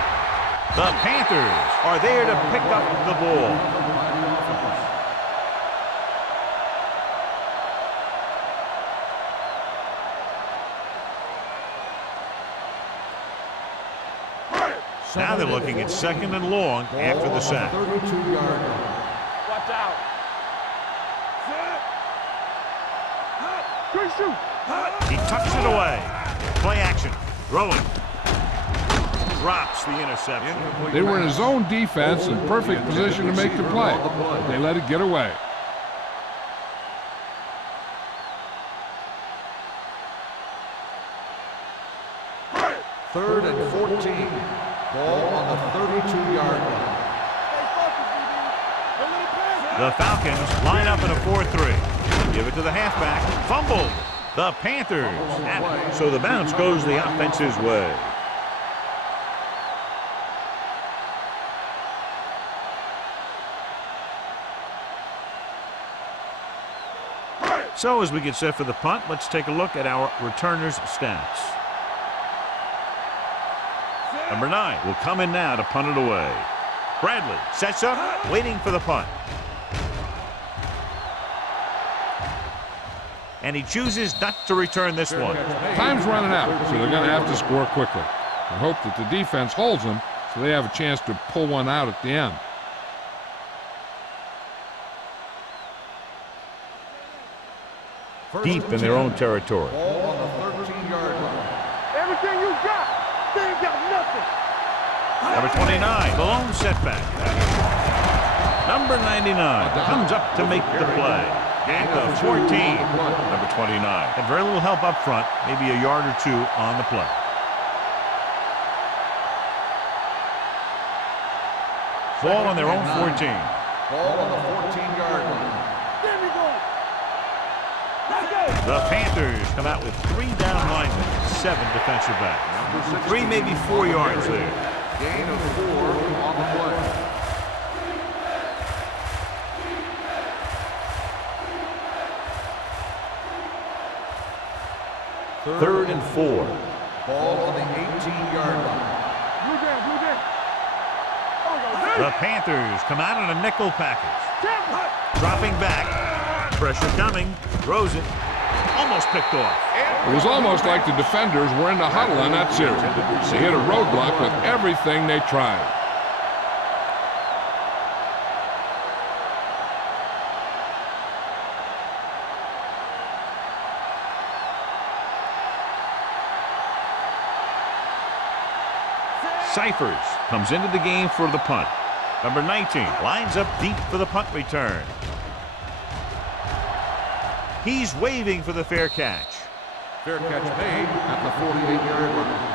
The Panthers are there to pick up the ball. Now they're looking at second and long after the sack. 32-yard line. Watch out. Good shoot. He tucks it away. Play action. Throwing. Drops the interception. They were in a zone defense in perfect position to make the play. They let it get away. Third and 14. Ball on the 32-yard line. The Falcons line up in a 4-3. Give it to the halfback. Fumble. The Panthers. And so the bounce goes the offense's way. So as we get set for the punt, let's take a look at our returners' stats. Number 9 will come in now to punt it away. Bradley sets up, waiting for the punt. And he chooses not to return this one. Time's running out, so they're going to have to score quickly. I hope that the defense holds them so they have a chance to pull one out at the end. Deep in their own territory. Ball on the 13-yard line. Everything you got. They ain't got nothing. Number 29, the lone setback. Number 99 comes up to make the play. And the 14, number 29. Had very little help up front, maybe a yard or two on the play. Ball on their own 14. Ball on the 14-yard line. There we go. Let's go. The Panthers come out with 3 down linemen, 7 defensive backs. 3, maybe 4 yards there. Gain of 4 on the play. Third and 4. Ball on the 18-yard line. Blue down, blue down. The Panthers come out in a nickel package. Dropping back. Pressure coming. Throws it. Almost picked off. It was almost like the defenders were in the huddle on that series. They hit a roadblock with everything they tried. Cyphers comes into the game for the punt. Number 19 lines up deep for the punt return. He's waving for the fair catch. Fair catch made at the 48-yard line.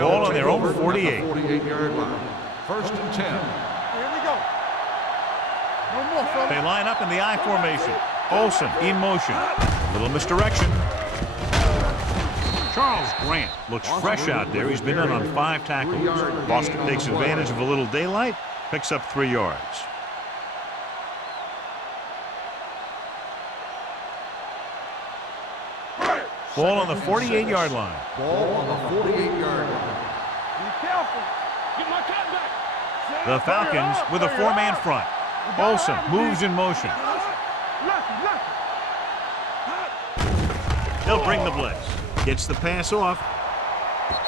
Ball on their own 48. 48-yard line. First and 10. Here we go. No more, fella. They line up in the I formation. Olsen in motion. Little misdirection. Charles Grant looks fresh out there. He's been in on 5 tackles. Boston takes advantage of a little daylight, picks up 3 yards. Ball on the 48-yard line. Ball on the 48-yard line. Be careful. Get my cut back. The Falcons with a four-man front. Olsen moves in motion. They'll bring the blitz. Gets the pass off.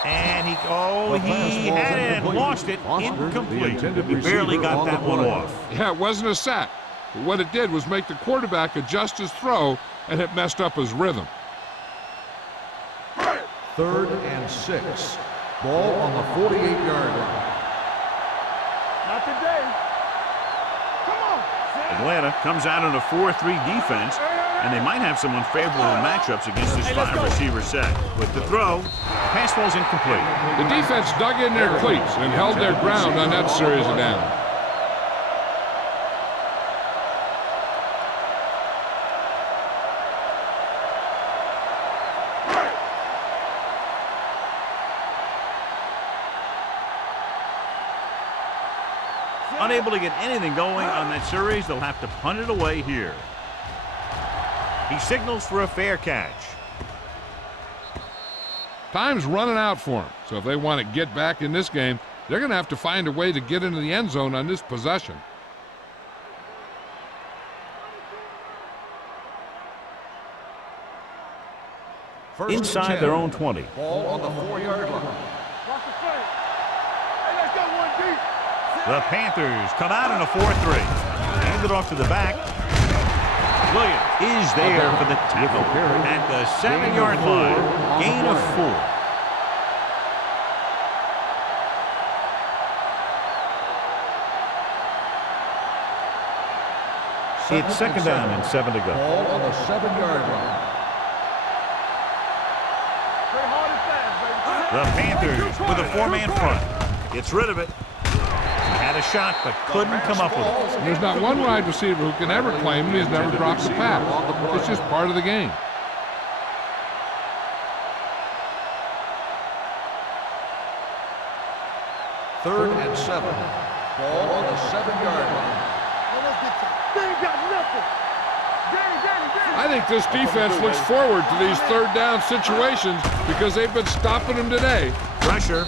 And he had it and lost it. Incomplete. He barely got that one off. Yeah, it wasn't a sack. But what it did was make the quarterback adjust his throw, and it messed up his rhythm. 3rd and 6. Ball on the 48-yard line. Not today. Come on. Atlanta comes out in a 4-3 defense, and they might have some unfavorable matchups against this 5-receiver set. With the throw, pass falls incomplete. The defense dug in their cleats and held their ground on that series of downs. Unable to get anything going on that series, they'll have to punt it away here. He signals for a fair catch. Time's running out for them, so if they want to get back in this game, they're going to have to find a way to get into the end zone on this possession. Inside their own 20. Ball on the 4-yard line. Watch the play. Hey, let's go one deep. The Panthers come out in a 4-3. Hand it off to the back. Williams is there for the tackle at the 7-yard line. Gain of 4. It's second down and 7 to go. Ball on the 7-yard line. Play hard and fast, baby. The Panthers with a four-man front. Gets rid of it. He had a shot but couldn't come up with it. There's not one wide receiver who can ever claim he's never dropped a pass. It's just part of the game. Third and 7. Ball on the 7-yard line. They ain't got nothing. Danny. I think this defense looks forward to these third down situations because they've been stopping them today. Pressure.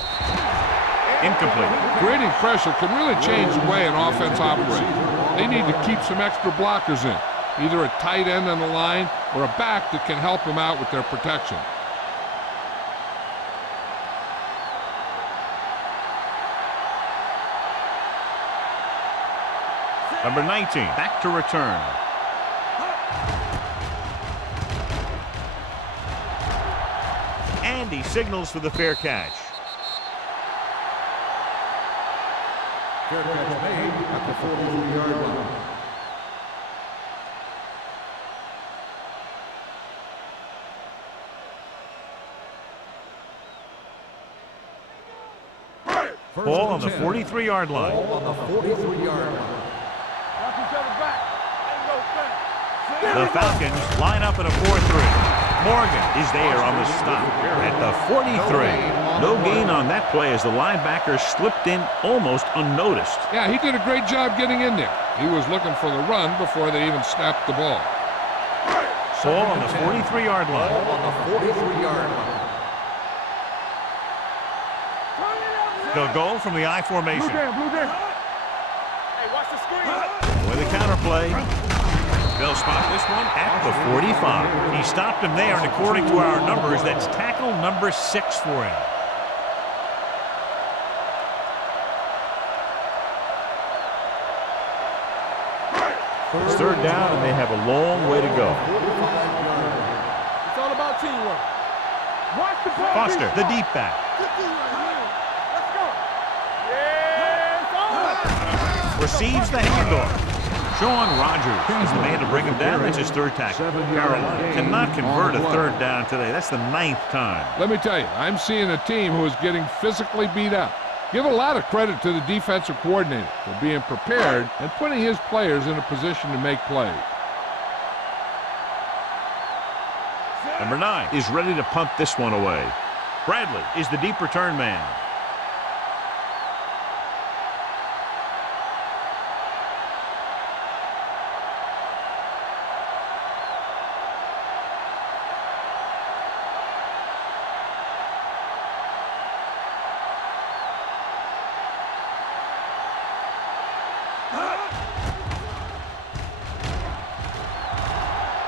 Incomplete. Creating pressure can really change the way an offense operates. They need to keep some extra blockers in, either a tight end on the line or a back that can help them out with their protection. Number 19, back to return. And he signals for the fair catch. Fair catch made at the 43-yard line. Ball on the 43-yard line. Ball on the 43-yard line. Watch each other back. Ain't no thing. The Falcons line up in a 4-3. Morgan is there on the stop at the 43. No gain on that play as the linebacker slipped in almost unnoticed. Yeah, he did a great job getting in there. He was looking for the run before they even snapped the ball. Ball on the 43-yard line. Ball on the 43-yard line. They'll go from the I formation. Blue down. Hey, watch the screen. With a counterplay. They'll spot this one at the 45. He stopped him there, and according to our numbers, that's tackle number 6 for him. It's third down, and they have a long way to go. It's all about teamwork. Watch the ball. Foster, the deep back. Let's go. Yeah, it's over. Receives the handoff. Sean Rogers is the man to bring him down. That's his third tackle. Carolina cannot convert a third down today. That's the 9th time. Let me tell you, I'm seeing a team who is getting physically beat up. Give a lot of credit to the defensive coordinator for being prepared and putting his players in a position to make plays. Number 9 is ready to punt this one away. Bradley is the deep return man.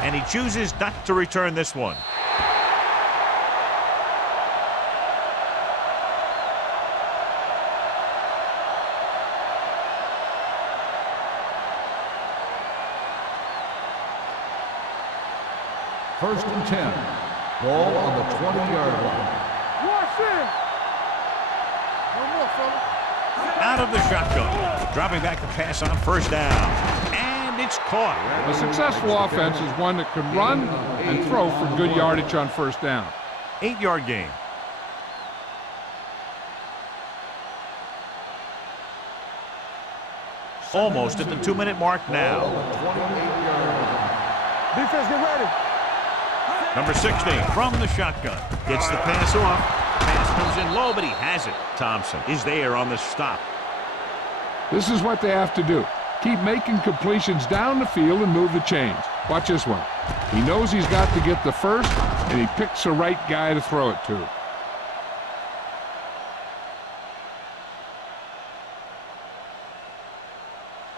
and he chooses not to return this one. First and 10. Ball on the 20-yard line. Watch it. No more, fella. Out of the shotgun. Dropping back the pass on first down. And it's caught. A successful offense is one that can run and throw for good yardage on first down. 8-yard gain. Almost at the 2-minute mark now. Defense, get ready. Number 16 from the shotgun. Gets the pass off. Pass comes in low, but he has it. Thompson is there on the stop. This is what they have to do. Keep making completions down the field and move the chains. Watch this one. He knows he's got to get the first, and he picks the right guy to throw it to.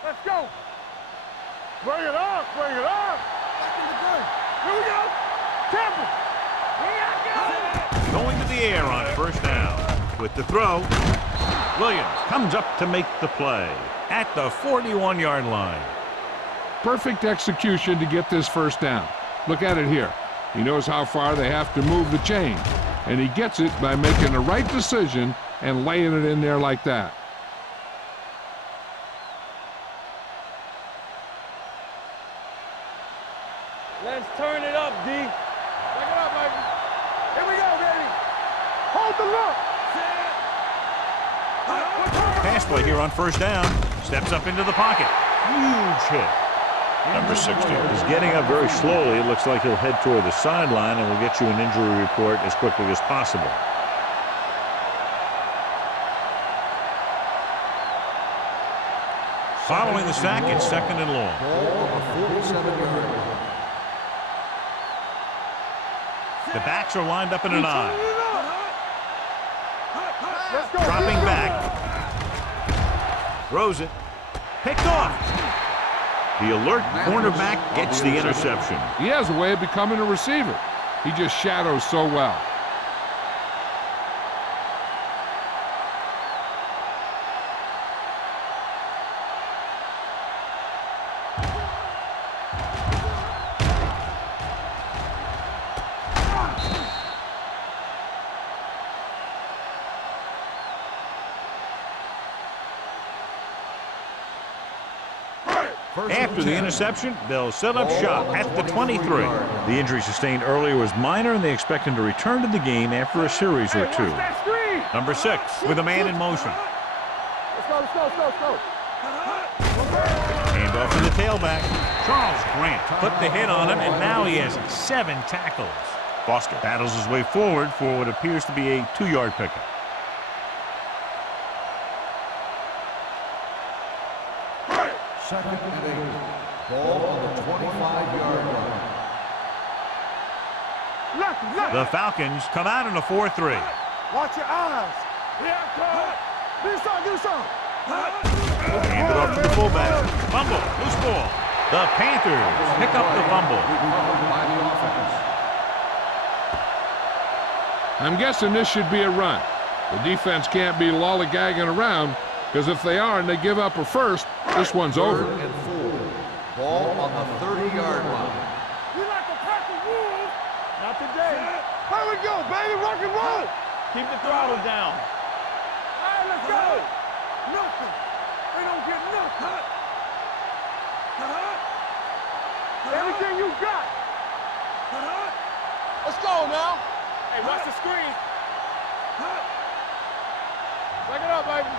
Let's go. Bring it up, bring it up. Back in the game. Here we go. Temple. Here I go. Going to the air on first down. With the throw, Williams comes up to make the play at the 41-yard line. Perfect execution to get this first down. Look at it here. He knows how far they have to move the chain, and he gets it by making the right decision and laying it in there like that. Let's turn it up, D. Bring it up, baby. Here we go, baby. Hold the look. Pass play here on first down. Steps up into the pocket. Huge hit. Number 60 is getting up very slowly. It looks like he'll head toward the sideline, and we'll get you an injury report as quickly as possible. Following the sack, it's second and long. Ball on the 47-yard line. The backs are lined up in an I. Let's go. Dropping back. Throws it. Picked off. The alert cornerback gets the interception. He has a way of becoming a receiver. He just shadows so well. After the interception, they'll set up shop at the 23. The injury sustained earlier was minor, and they expect him to return to the game after a series or two. Number 6 with a man in motion. Let's go, let's go, let's go, let's go. Hand off to the tailback. Charles Grant put the hit on him, and now he has 7 tackles. Foster battles his way forward for what appears to be a 2-yard pickup. Second and 8. Ball on the 25-yard line. The Falcons come out in a 4-3. Watch your eyes. Yeah, cut. Do something. Hand it off to the fullback. Fumble. Loose ball. The Panthers pick up the fumble. By the offense. I'm guessing this should be a run. The defense can't be lollygagging around, because if they are and they give up a first, this one's over. Third and 4. Ball on the 30-yard line. You like a pack of wolves? Not today. Here we go, baby. Rock and roll. Keep the throttle down. All right, let's go. Nothing. They don't get nothing. Everything you got. Let's go now. Hey, watch the screen. Back it up, baby.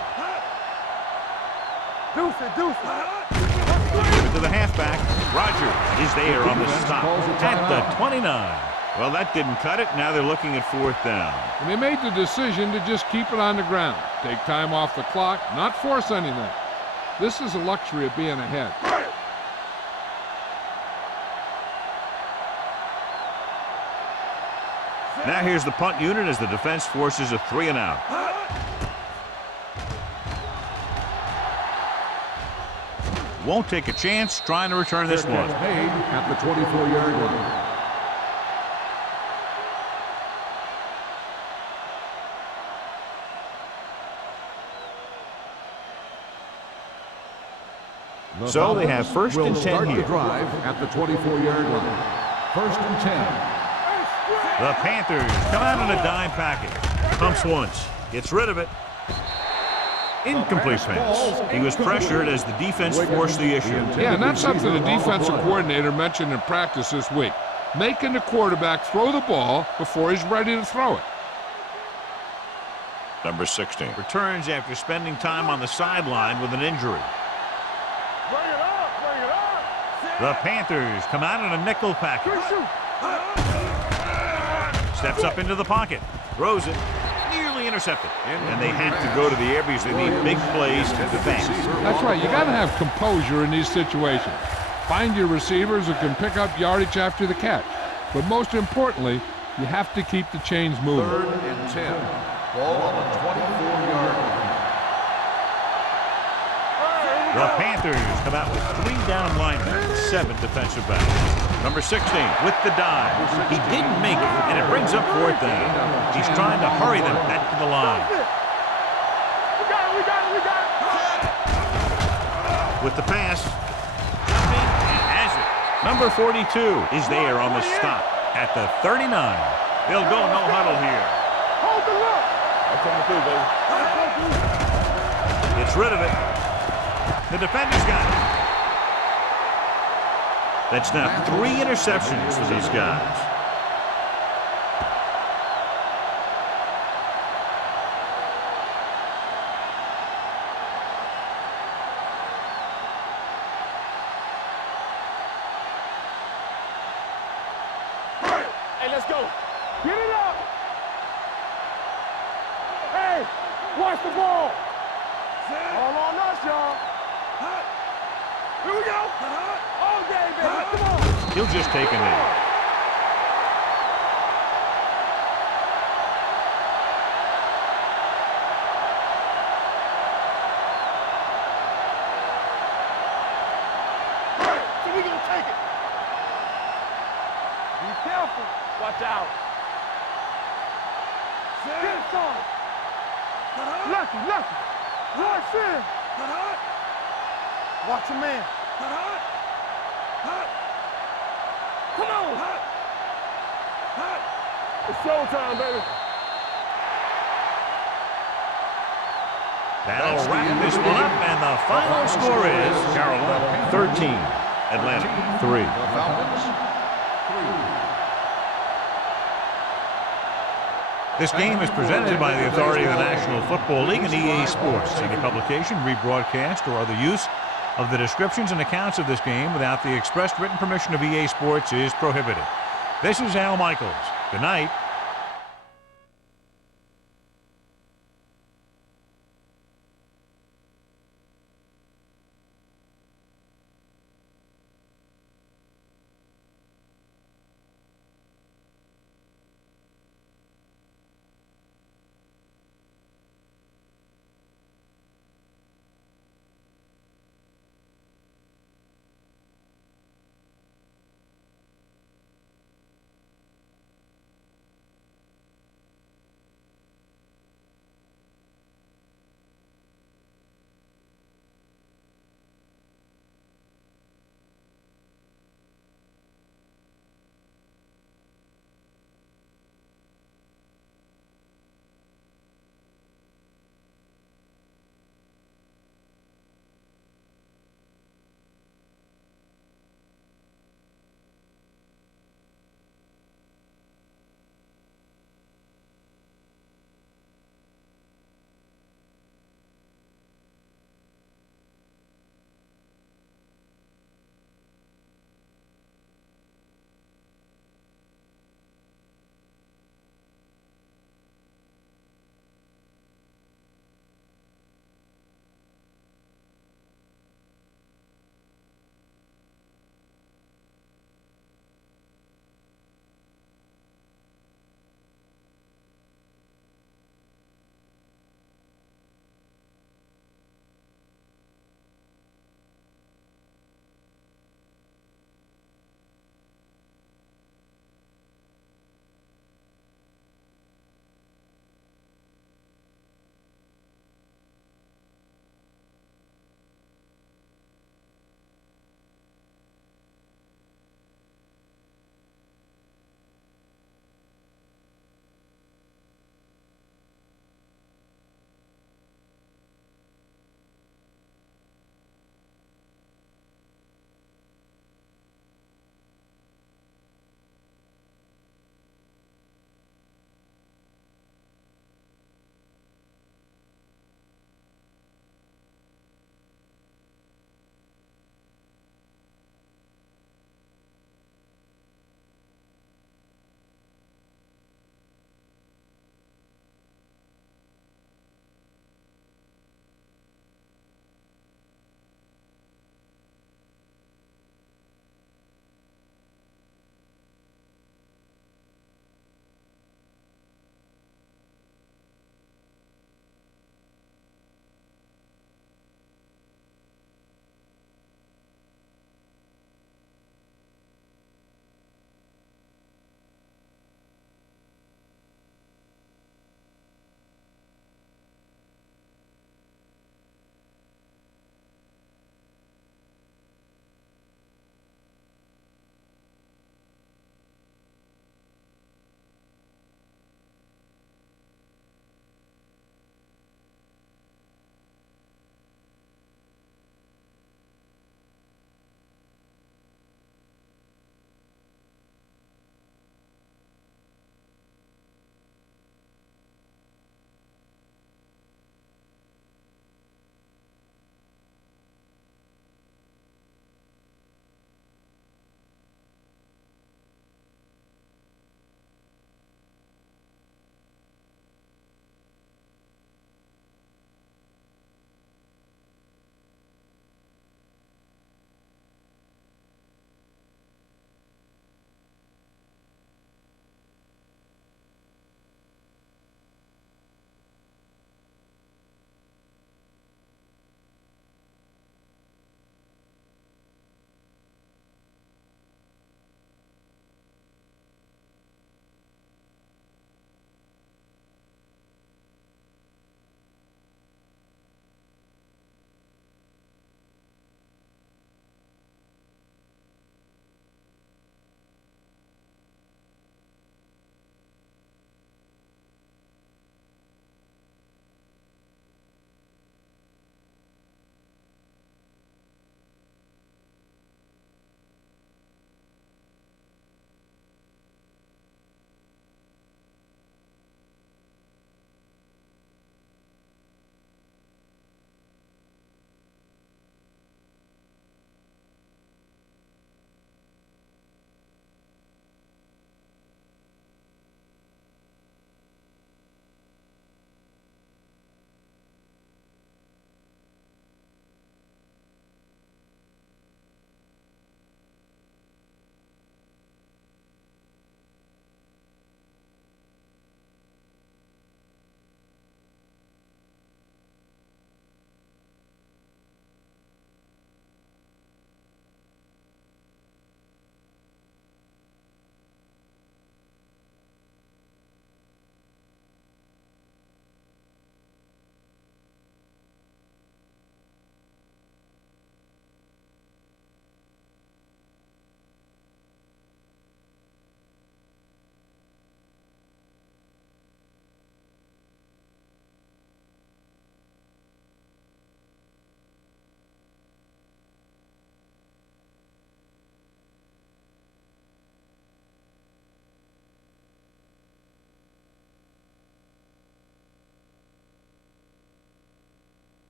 Deuce it. Give it to the halfback. Rogers is there on the stop at the 29. Well, that didn't cut it. Now they're looking at 4th down. And they made the decision to just keep it on the ground. Take time off the clock, not force anything. This is a luxury of being ahead. Now here's the punt unit as the defense forces a 3-and-out. won't take a chance trying to return this one. Made at the 24-yard line. So they have first and 10 start here. the drive at the 24-yard line. First and 10. The Panthers come out in a dime package. Pumps once. Gets rid of it. Incomplete pass. He was pressured as the defense forced the issue. Yeah, and that's something the defensive coordinator mentioned in practice this week. Making the quarterback throw the ball before he's ready to throw it. Number 16 returns after spending time on the sideline with an injury. Bring it up, bring it up. The Panthers come out in a nickel package. Steps up into the pocket. Throws it. Nearly intercepted. And they have to go to the air because they need big plays to defend. That's right. You got to have composure in these situations. Find your receivers who can pick up yardage after the catch. But most importantly, you have to keep the chains moving. Third and 10. Ball on the 24-yard line. The Panthers come out with 3 down linemen and 7 defensive backs. Number 16 with the dive. He didn't make it, and it brings up 4th down. He's trying to hurry them back to the line. We got it. With the pass, and has it. Number 42 is there on the stop at the 39. They'll go no huddle here. Hold the look. That's coming through, baby. Gets rid of it. The defender's got it. That's now 3 interceptions for these guys. Hey, let's go. Get it up. Hey, watch the ball. All on us, y'all. Here we go. All day, baby. Come on. He'll just take a knee. So we gonna take it. Be careful. Watch out. Get it, son. Lucky. Watch in. Watch your man. Come on. It's showtime, baby. That'll wrap this one up, and the final score is Carolina 13, Atlanta 3. The Falcons 3. This game is presented by the authority of the National Football League and EA Sports. Any publication, rebroadcast, or other use of the descriptions and accounts of this game without the expressed written permission of EA Sports is prohibited. This is Al Michaels. Good night.